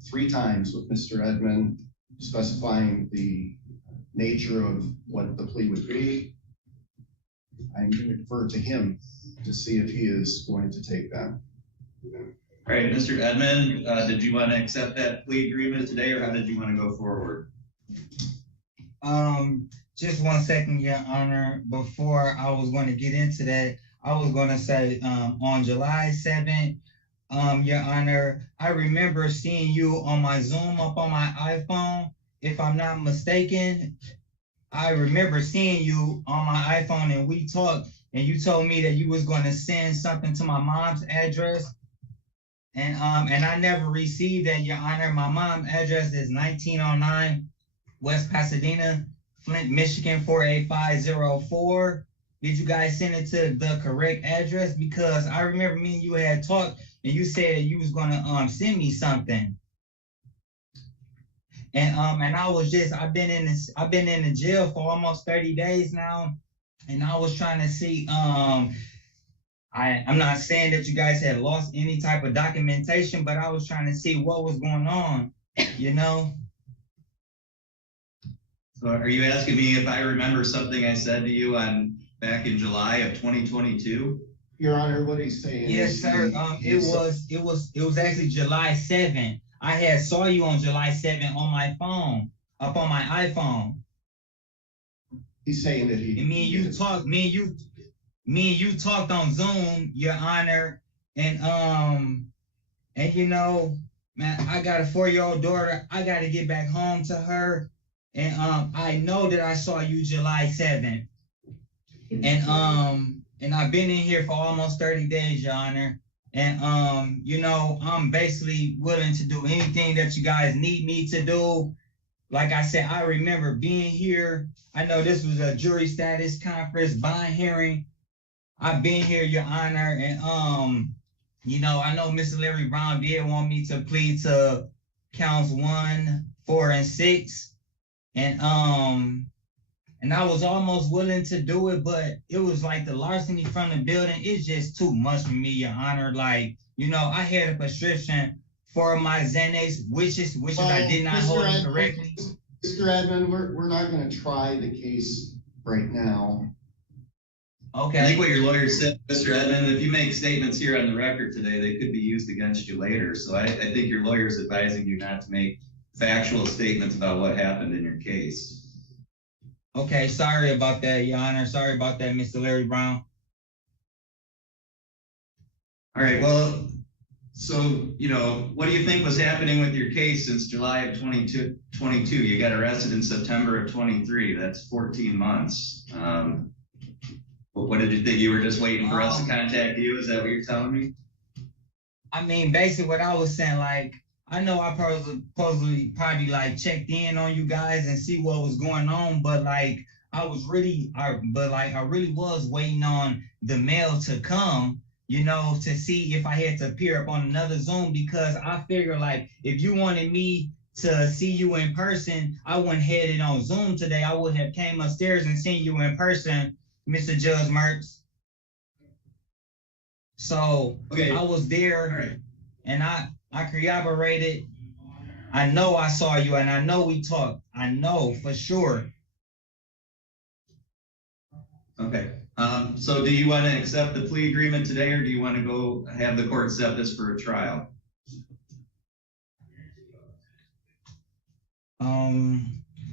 3 times with Mr. Edmond, specifying the nature of what the plea would be. I'm going to defer to him to see if he is going to take that. All right, Mr. Edmond, did you want to accept that plea agreement today, or how did you want to go forward? Just 1 second, Your Honor. Before I was going to get into that, I was going to say on July 7th, Your Honor, I remember seeing you on my Zoom up on my iPhone. If I'm not mistaken, I remember seeing you on my iPhone and we talked, and you told me that you was going to send something to my mom's address. And I never received that, Your Honor. My mom's address is 1909 West Pasadena, Flint, Michigan 48504. Did you guys send it to the correct address? Because I remember me and you had talked and you said that you was gonna send me something. And I was just I've been in the jail for almost 30 days now, and I was trying to see I'm not saying that you guys had lost any type of documentation, but I was trying to see what was going on, you know. So are you asking me if I remember something I said to you back in July of 2022? Your Honor, what he's saying. Yes, sir. It was actually July 7th. I had saw you on July 7th on my phone, up on my iPhone. He's saying that he. And me and you talked on Zoom, Your Honor, and you know, man, I got a 4-year-old daughter. I got to get back home to her. And I know that I saw you July 7th. And I've been in here for almost 30 days, Your Honor. And you know, I'm basically willing to do anything that you guys need me to do. Like I said, I remember being here. I know this was a jury status conference, bond hearing. I've been here, Your Honor, and you know, I know Mr. Larry Brown did want me to plead to counts 1, 4, and 6. And and I was almost willing to do it, but it was like the larceny from the building. It's just too much for me, Your Honor. Like, you know, I had a prescription for my Xanax, which I did not hold correctly. Mr. Edmond, we're not gonna try the case right now. Okay. I think what your lawyer said, Mr. Edmond, if you make statements here on the record today, they could be used against you later. So I think your lawyer is advising you not to make factual statements about what happened in your case. Okay, sorry about that, Your Honor. Sorry about that, Mr. Larry Brown. All right, well, so, you know, what do you think was happening with your case since July of 2022? You got arrested in September of 23. That's 14 months. What did you think? You were just waiting for us to contact you? Is that what you're telling me? I mean, basically what I was saying, like, I know I probably like checked in on you guys and see what was going on, but like I really was waiting on the mail to come, you know, to see if I had to appear up on another Zoom, because I figure like if you wanted me to see you in person, I wouldn't head it on Zoom today. I would have came upstairs and seen you in person, Mr. Judge Mertz. So okay. I was there and I corroborated. I know I saw you and I know we talked. I know for sure. Okay. So do you want to accept the plea agreement today, or do you want to go have the court set this for a trial?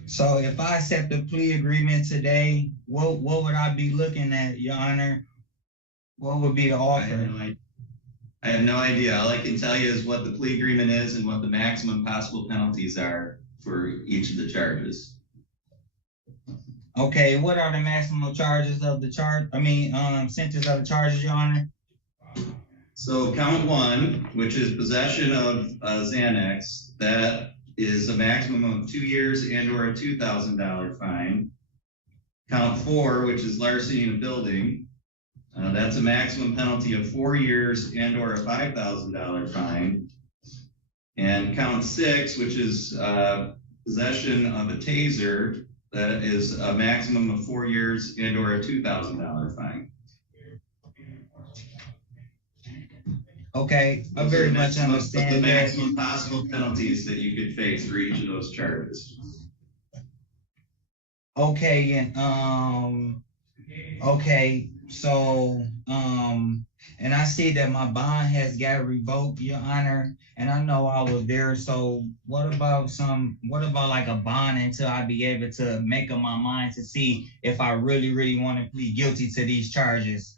So if I accept the plea agreement today, what would I be looking at, Your Honor? What would be the offer? I have no idea. All I can tell you is what the plea agreement is and what the maximum possible penalties are for each of the charges. Okay, what are the maximum charges of the sentence of the charges, Your Honor? So count one, which is possession of Xanax, that is a maximum of 2 years and or a $2,000 fine. Count four, which is larceny in a building, that's a maximum penalty of 4 years and or a $5,000 fine. And count six, which is possession of a taser, that is a maximum of 4 years and or a $2,000 fine. Okay, I very much understand the maximum possible penalties that you could face for each of those charges. Okay, and okay, so and I see that my bond has got revoked, Your Honor, and I know I was there. So what about like a bond until I be able to make up my mind to see if I really want to plead guilty to these charges?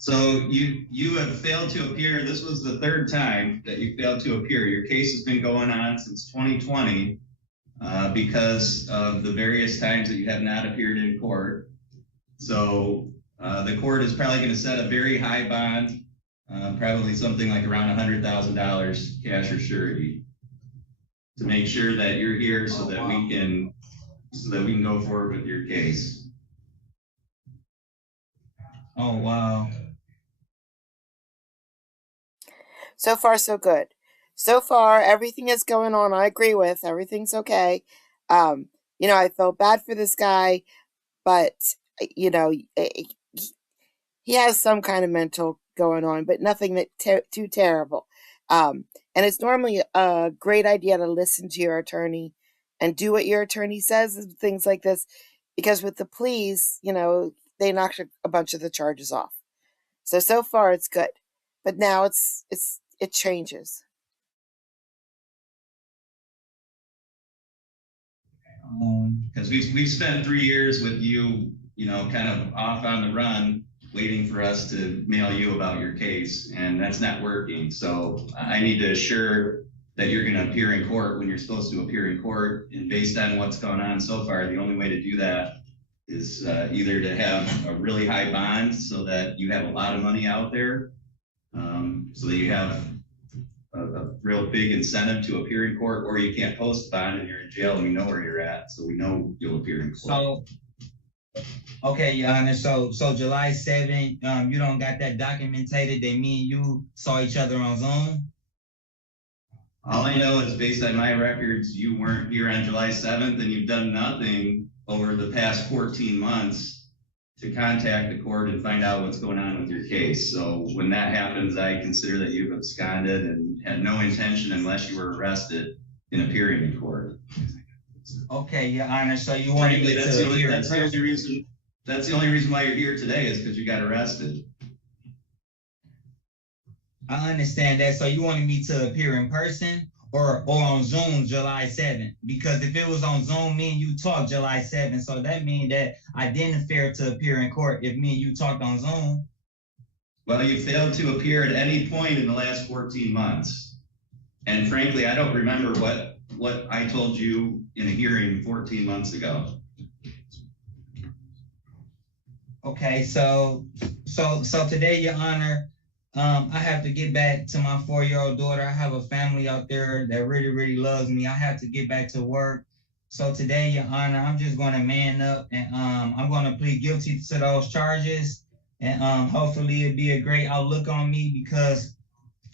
So you have failed to appear. This was the third time that you failed to appear. Your case has been going on since 2020 because of the various times that you have not appeared in court. So the court is probably going to set a very high bond, probably something like around $100,000 cash or surety, to make sure that you're here so that we can go forward with your case. Oh wow. So far, so good. So far, everything is going on. I agree with everything's okay. You know, I felt bad for this guy, but you know, he has some kind of mental going on, but nothing that too terrible. And it's normally a great idea to listen to your attorney and do what your attorney says and things like this, because with the pleas, you know, they knocked a bunch of the charges off. So far it's good, but now it changes. Because we've spent 3 years with you, you know, kind of off on the run, waiting for us to mail you about your case, and that's not working. So I need to assure that you're going to appear in court when you're supposed to appear in court. And based on what's going on so far, the only way to do that is either to have a really high bond so that you have a lot of money out there, so that you have a real big incentive to appear in court, or you can't post bond and you're in jail and we know where you're at, so we know you'll appear in court. So, okay, Your Honor, so July 7th, you don't got that documented that me and you saw each other on Zoom? All I know is based on my records, you weren't here on July 7th and you've done nothing over the past 14 months to contact the court and find out what's going on with your case. So when that happens, I consider that you've absconded and had no intention, unless you were arrested, in appearing in court. Okay, Your Honor, so you wanted me to appear in person? That's the only reason why you're here today, is because you got arrested. I understand that. So you wanted me to appear in person or on Zoom July 7th? Because if it was on Zoom, me and you talked July 7th. So that means that I didn't fear to appear in court if me and you talked on Zoom. Well, you failed to appear at any point in the last 14 months. And frankly, I don't remember what I told you in a hearing 14 months ago. Okay, so today, Your Honor, I have to get back to my 4-year-old daughter. I have a family out there that really, really loves me. I have to get back to work. So today, Your Honor, I'm just going to man up, and I'm going to plead guilty to those charges. And hopefully it'll be a great outlook on me, because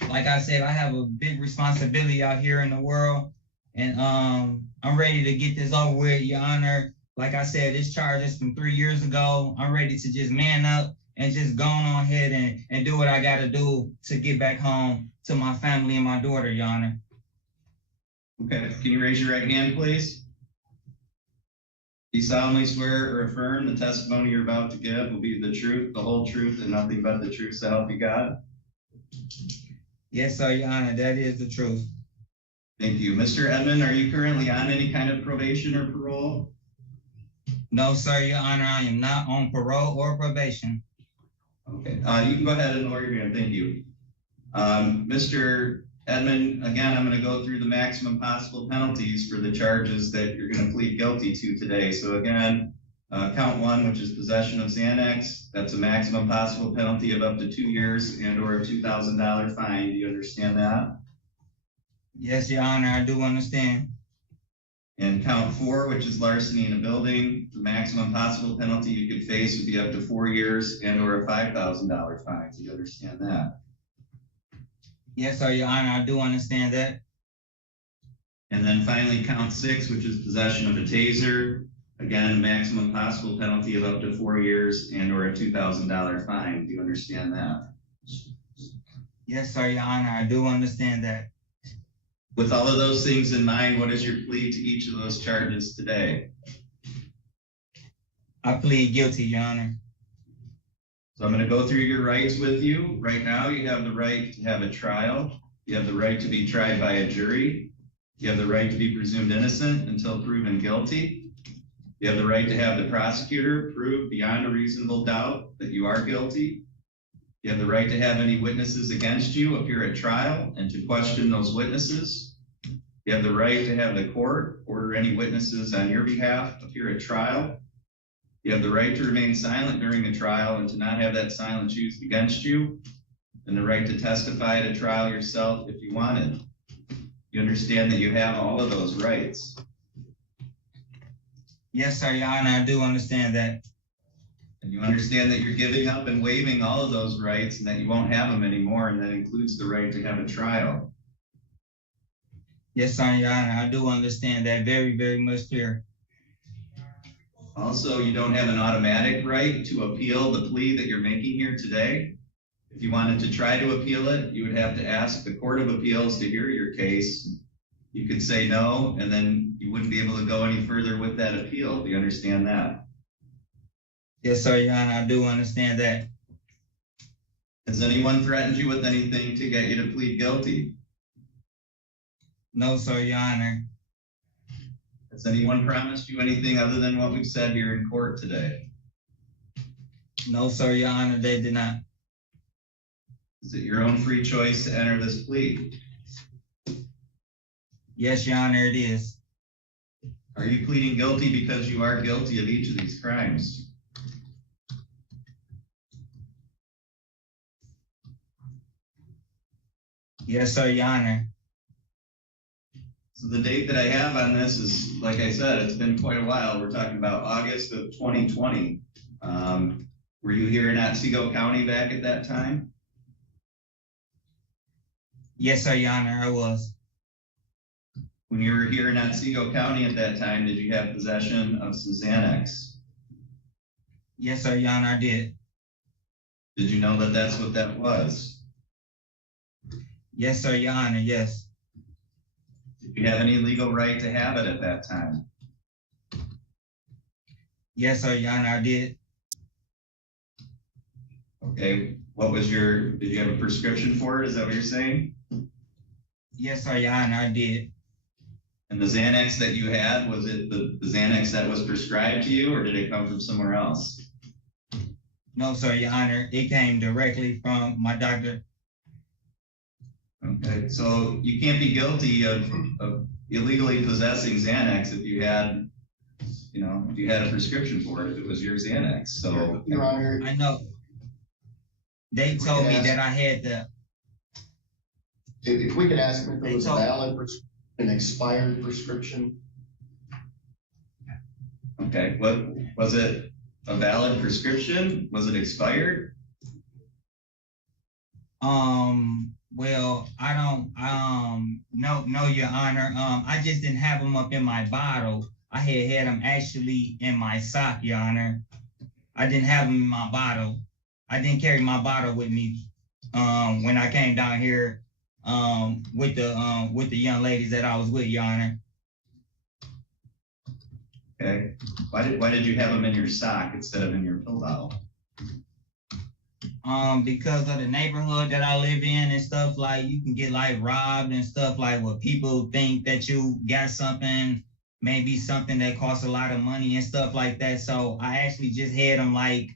like I said, I have a big responsibility out here in the world. And I'm ready to get this over with, Your Honor. Like I said, this charge is from 3 years ago. I'm ready to just man up and just go on ahead and do what I got to do to get back home to my family and my daughter, Your Honor. Okay, can you raise your right hand, please? Do you solemnly swear or affirm the testimony you're about to give will be the truth, the whole truth, and nothing but the truth, so help you God? Yes, sir, Your Honor, that is the truth. Thank you. Mr. Edmond, are you currently on any kind of probation or parole? No, sir, Your Honor, I am not on parole or probation. Okay, you can go ahead and lower your hand. Thank you. Mr. Edmond, again, I'm going to go through the maximum possible penalties for the charges that you're going to plead guilty to today. So again, count 1, which is possession of Xanax, that's a maximum possible penalty of up to 2 years and or a $2,000 fine. Do you understand that? Yes, Your Honor, I do understand. And count 4, which is larceny in a building, the maximum possible penalty you could face would be up to 4 years and or a $5,000 fine. Do you understand that? Yes, sir, Your Honor, I do understand that. And then finally, count 6, which is possession of a taser. Again, a maximum possible penalty of up to 4 years and or a $2,000 fine. Do you understand that? Yes, sir, Your Honor, I do understand that. With all of those things in mind, what is your plea to each of those charges today? I plead guilty, Your Honor. So I'm going to go through your rights with you. Right now, you have the right to have a trial. You have the right to be tried by a jury. You have the right to be presumed innocent until proven guilty. You have the right to have the prosecutor prove beyond a reasonable doubt that you are guilty. You have the right to have any witnesses against you appear at trial and to question those witnesses. You have the right to have the court order any witnesses on your behalf appear at trial. You have the right to remain silent during the trial and to not have that silence used against you, and the right to testify at a trial yourself if you wanted. You understand that you have all of those rights? Yes, sir, Your Honor, I do understand that. And you understand that you're giving up and waiving all of those rights and that you won't have them anymore, and that includes the right to have a trial. Yes, sir, Your Honor, I do understand that very, very much clear. Also, you don't have an automatic right to appeal the plea that you're making here today. If you wanted to try to appeal it, you would have to ask the Court of Appeals to hear your case. You could say no, and then you wouldn't be able to go any further with that appeal. Do you understand that? Yes, sir, Your Honor, I do understand that. Has anyone threatened you with anything to get you to plead guilty? No, sir, Your Honor. Has anyone promised you anything other than what we've said here in court today? No, sir, Your Honor, they did not. Is it your own free choice to enter this plea? Yes, Your Honor, it is. Are you pleading guilty because you are guilty of each of these crimes? Yes, sir, Your Honor. So the date that I have on this is, like I said, it's been quite a while. We're talking about August of 2020. Were you here in Otsego County back at that time? Yes, sir, Your Honor, I was. When you were here in Otsego County at that time, did you have possession of some Xanax? Yes, sir, Your Honor, I did. Did you know that that's what that was? Yes, sir, Your Honor, yes. Did you have any legal right to have it at that time? Yes, sir, Your Honor, I did. Okay, did you have a prescription for it? Is that what you're saying? Yes, sir, Your Honor, I did. And the Xanax that you had, was it the Xanax that was prescribed to you, or did it come from somewhere else? No, sir, Your Honor, it came directly from my doctor. Okay, so you can't be guilty of illegally possessing Xanax if you had a prescription for it, if it was your Xanax. So, Your Honor, I know. They told me that I had the. if we could ask if it was a valid an expired prescription. okay, what was it? A valid prescription? Was it expired? Well, I don't, no, Your Honor. I just didn't have them up in my bottle. I had them actually in my sock, Your Honor. I didn't have them in my bottle. I didn't carry my bottle with me, when I came down here, with the young ladies that I was with, Your Honor. Okay, why did you have them in your sock instead of in your pill bottle? Because of the neighborhood that I live in and stuff, like you can get like robbed and stuff, like what people think that you got something, maybe something that costs a lot of money and stuff like that. So I actually just had them like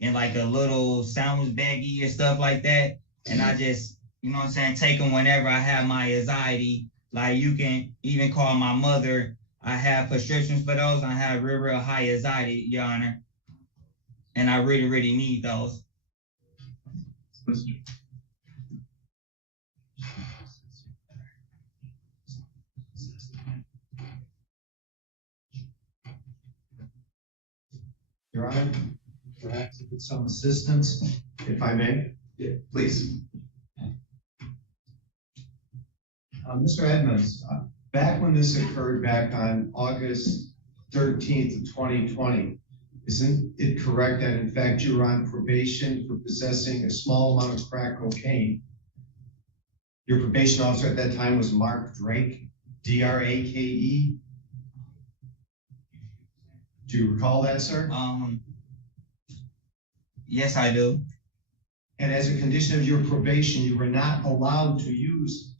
in like a little sandwich baggie and stuff like that. And I just, you know what I'm saying, take them whenever I have my anxiety. Like you can even call my mother. I have prescriptions for those. I have real high anxiety, Your Honor. And I really, really need those. Your Honor, perhaps with some assistance, if I may. Yeah, please. Mr. Edmonds, back when this occurred back on August 13th of 2020, isn't it correct that in fact you were on probation for possessing a small amount of crack cocaine? Your probation officer at that time was Mark Drake, D-R-A-K-E. Do you recall that, sir? Yes, I do. And as a condition of your probation, you were not allowed to use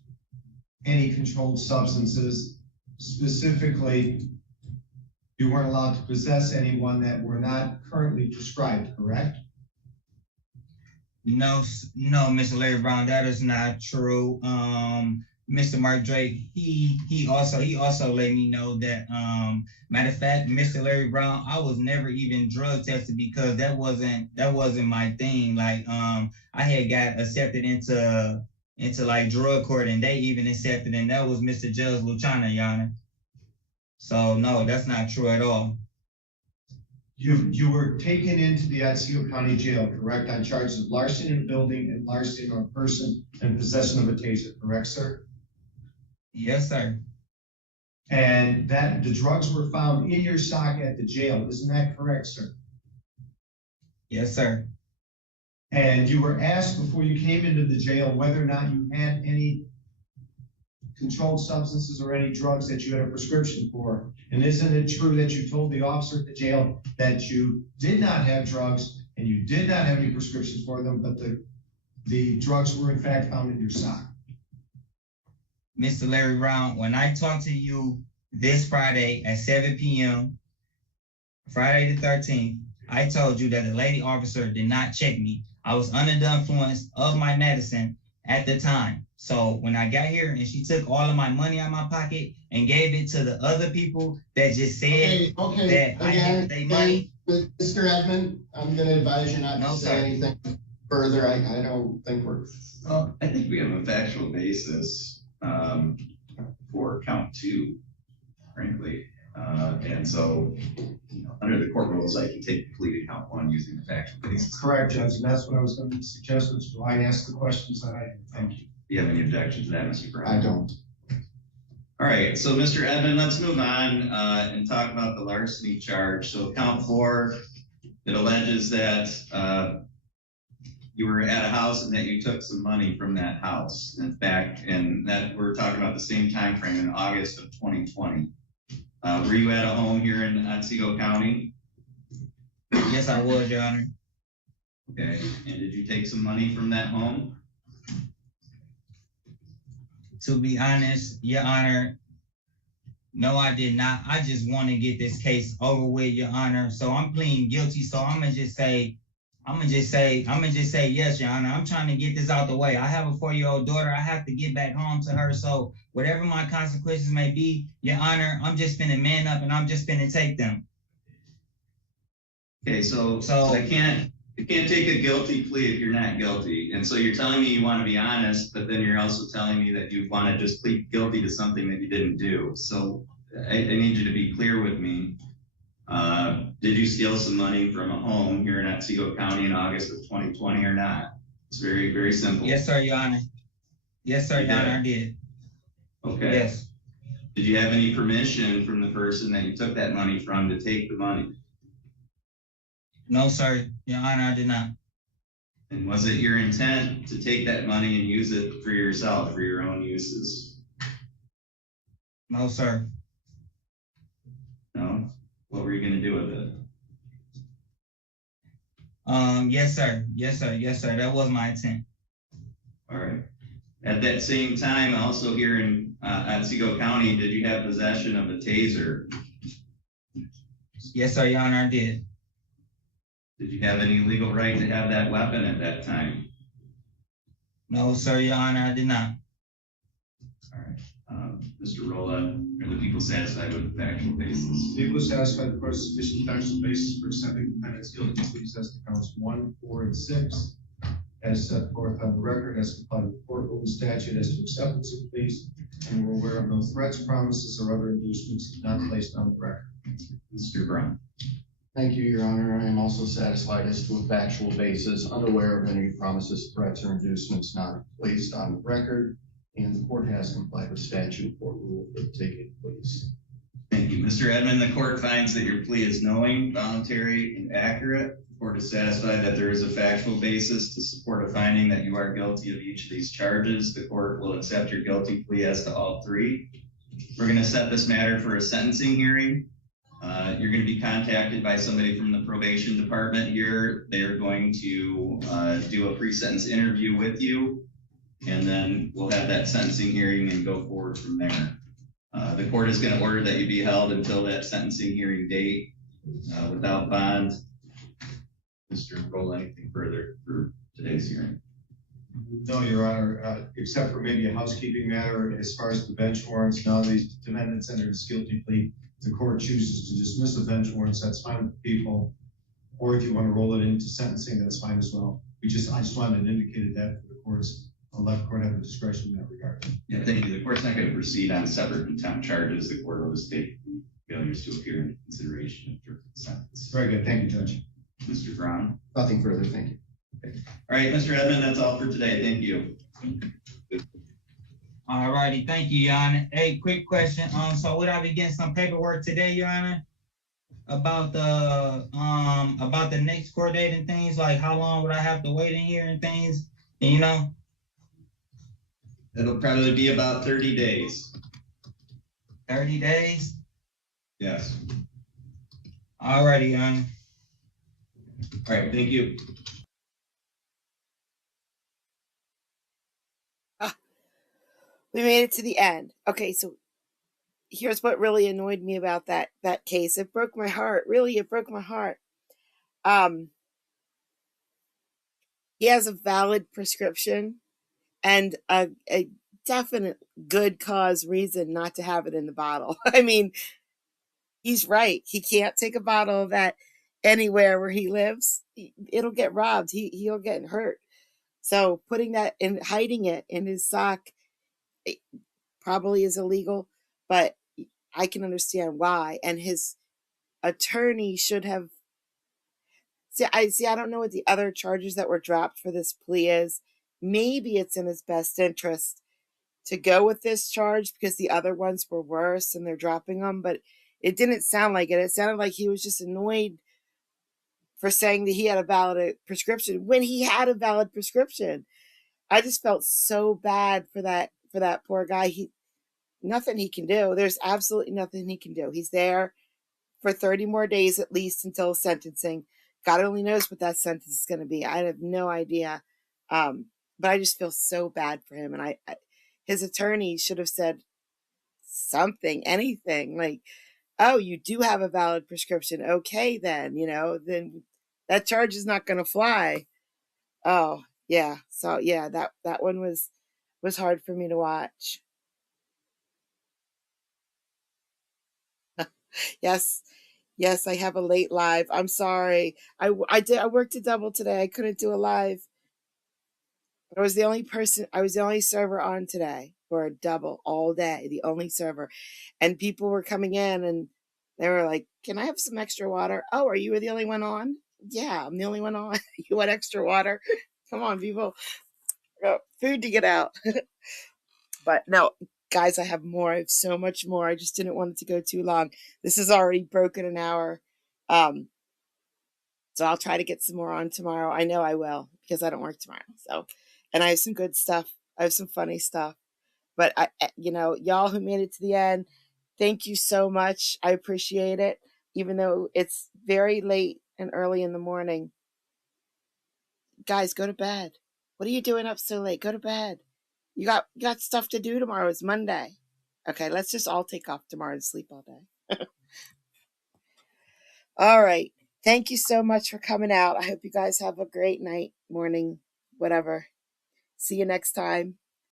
any controlled substances. Specifically, you weren't allowed to possess anyone that were not currently prescribed, correct? No, Mr. Larry Brown, that is not true. Mr. Mark Drake, he also let me know that, matter of fact, Mr. Larry Brown, I was never even drug tested because that wasn't my thing. Like, I had got accepted into like drug court and they even accepted, and that was Mr. Judge Luciano, Your Honor. So no, that's not true at all. You were taken into the Otsego County Jail, correct, on charges of larceny in a building and larceny on a person and possession of a taser, correct, sir? Yes, sir. And that the drugs were found in your sock at the jail, isn't that correct, sir? Yes, sir. And you were asked before you came into the jail whether or not you had any controlled substances or any drugs that you had a prescription for. And isn't it true that you told the officer at the jail that you did not have drugs and you did not have any prescriptions for them, but the drugs were in fact found in your sock? Mr. Larry Brown, when I talked to you this Friday at 7 p.m., Friday the 13th, I told you that the lady officer did not check me. I was under the influence of my medicine at the time. So when I got here and she took all of my money out of my pocket and gave it to the other people that just said that I had to take money. Mr. Edmond, I'm going to advise you not to say anything further. I don't think we're. I think we have a factual basis for count 2, frankly. And so, under the court rules, I can take the plea to count 1 using the factual basis. Correct, Judge, and that's what I was going to suggest, which is why I asked the questions that I did. Thank you. Do you have any objection to that, Mr. Brown? I don't. All right, so Mr. Edmond, let's move on and talk about the larceny charge. So count 4, it alleges that you were at a house and that you took some money from that house. In fact, and that we're talking about the same time frame in August of 2020. Were you at a home here in Otsego County? Yes, I was, Your Honor. Okay, and did you take some money from that home? To be honest, Your Honor, no, I did not. I just want to get this case over with, Your Honor. So I'm pleading guilty. So I'm gonna just say yes, Your Honor. I'm trying to get this out the way. I have a 4-year-old daughter. I have to get back home to her. So whatever my consequences may be, Your Honor, I'm just finna man up and I'm just finna take them. Okay, so I can't take a guilty plea if you're not guilty. And so you're telling me you want to be honest, but then you're also telling me that you want to just plead guilty to something that you didn't do. So I need you to be clear with me. Did you steal some money from a home here in Otsego County in August of 2020 or not? It's very, very simple. Yes, sir, Your Honor. Yes, sir, Your Honor, I did. Okay. Yes. Did you have any permission from the person that you took that money from to take the money? No, sir, Your Honor, I did not. And was it your intent to take that money and use it for yourself, for your own uses? No, sir. No? What were you going to do with it? Yes, sir. Yes, sir. Yes, sir. That was my intent. All right. At that same time, also here in Otsego County, did you have possession of a taser? Yes, sir, Your Honor, I did. Did you have any legal right to have that weapon at that time? No, sir, Your Honor, I did not. All right. Mr. Rolla, are the people satisfied with the factual basis? People satisfied the court sufficient factual basis for accepting defendant's guilty pleas as to counts 1, 4, and 6, as set forth on the record, as complied with court rule statute as to acceptance of pleas, and we're aware of no threats, promises, or other inducements not placed on the record. Mr. Brown. Thank you, Your Honor. I am also satisfied as to a factual basis, unaware of any promises, threats, or inducements not placed on the record, and the court has complied with statute court rule for taking pleas. Thank you. Mr. Edmond, the court finds that your plea is knowing, voluntary, and accurate. The court is satisfied that there is a factual basis to support a finding that you are guilty of each of these charges. The court will accept your guilty plea as to all 3. We're going to set this matter for a sentencing hearing. You're going to be contacted by somebody from the probation department here. They are going to do a pre-sentence interview with you, and then we'll have that sentencing hearing and go forward from there. The court is going to order that you be held until that sentencing hearing date without bond. Mr. Roll, anything further for today's hearing? No, Your Honor, except for maybe a housekeeping matter as far as the bench warrants. Now the defendants entered his guilty plea. The court chooses to dismiss the bench warrants, that's fine with the people. Or if you want to roll it into sentencing, that's fine as well. I just wanted to indicate that for the courts. I'll let the court have the discretion in that regard. Yeah, thank you. The court's not going to proceed on separate contempt charges. The court will just take failures to appear into consideration after the sentence. Very good. Thank you, Judge. Mr. Brown? Nothing further, thank you. Okay. All right, Mr. Edmond, that's all for today. Thank you. All righty, thank you, Your Honor. Hey, quick question. So would I be getting some paperwork today, Your Honor, about the next court date and things? Like how long would I have to wait in here and things? And, you know? It'll probably be about 30 days. 30 days? Yes. All righty, Your Honor. All right, thank you. We made it to the end. Okay, so here's what really annoyed me about that case. It broke my heart. Really, it broke my heart. He has a valid prescription and a definite good cause reason not to have it in the bottle. I mean, he's right. He can't take a bottle of that anywhere where he lives. It'll get robbed. He'll get hurt. So putting that in, hiding it in his sock, it probably is illegal, but I can understand why. And his attorney should have. I don't know what the other charges that were dropped for this plea is. Maybe it's in his best interest to go with this charge because the other ones were worse and they're dropping them, but it didn't sound like it. It sounded like he was just annoyed for saying that he had a valid prescription when he had a valid prescription. I just felt so bad for that poor guy. Nothing he can do. There's absolutely nothing he can do. He's there for 30 more days at least until sentencing. God only knows what that sentence is going to be. I have no idea. But I just feel so bad for him. And his attorney should have said something, anything like, oh, you do have a valid prescription. Okay, then, then that charge is not going to fly. Oh, yeah. So yeah, that one was hard for me to watch. Yes. Yes, I have a late live. I'm sorry. I worked a double today. I couldn't do a live. I was the only server on today for a double all day, the only server. And people were coming in and they were like, "Can I have some extra water?" "Oh, are you the only one on?" "Yeah, I'm the only one on." "You want extra water?" Come on, people. Got food to get out. But no, guys, I have more. I have so much more. I just didn't want it to go too long. This has already broken an hour. So I'll try to get some more on tomorrow. I know I will because I don't work tomorrow. So, and I have some good stuff. I have some funny stuff. But y'all who made it to the end, thank you so much. I appreciate it. Even though it's very late and early in the morning. Guys, go to bed. What are you doing up so late? Go to bed. You got stuff to do tomorrow. It's Monday. Okay, let's just all take off tomorrow and sleep all day. All right. Thank you so much for coming out. I hope you guys have a great night, morning, whatever. See you next time.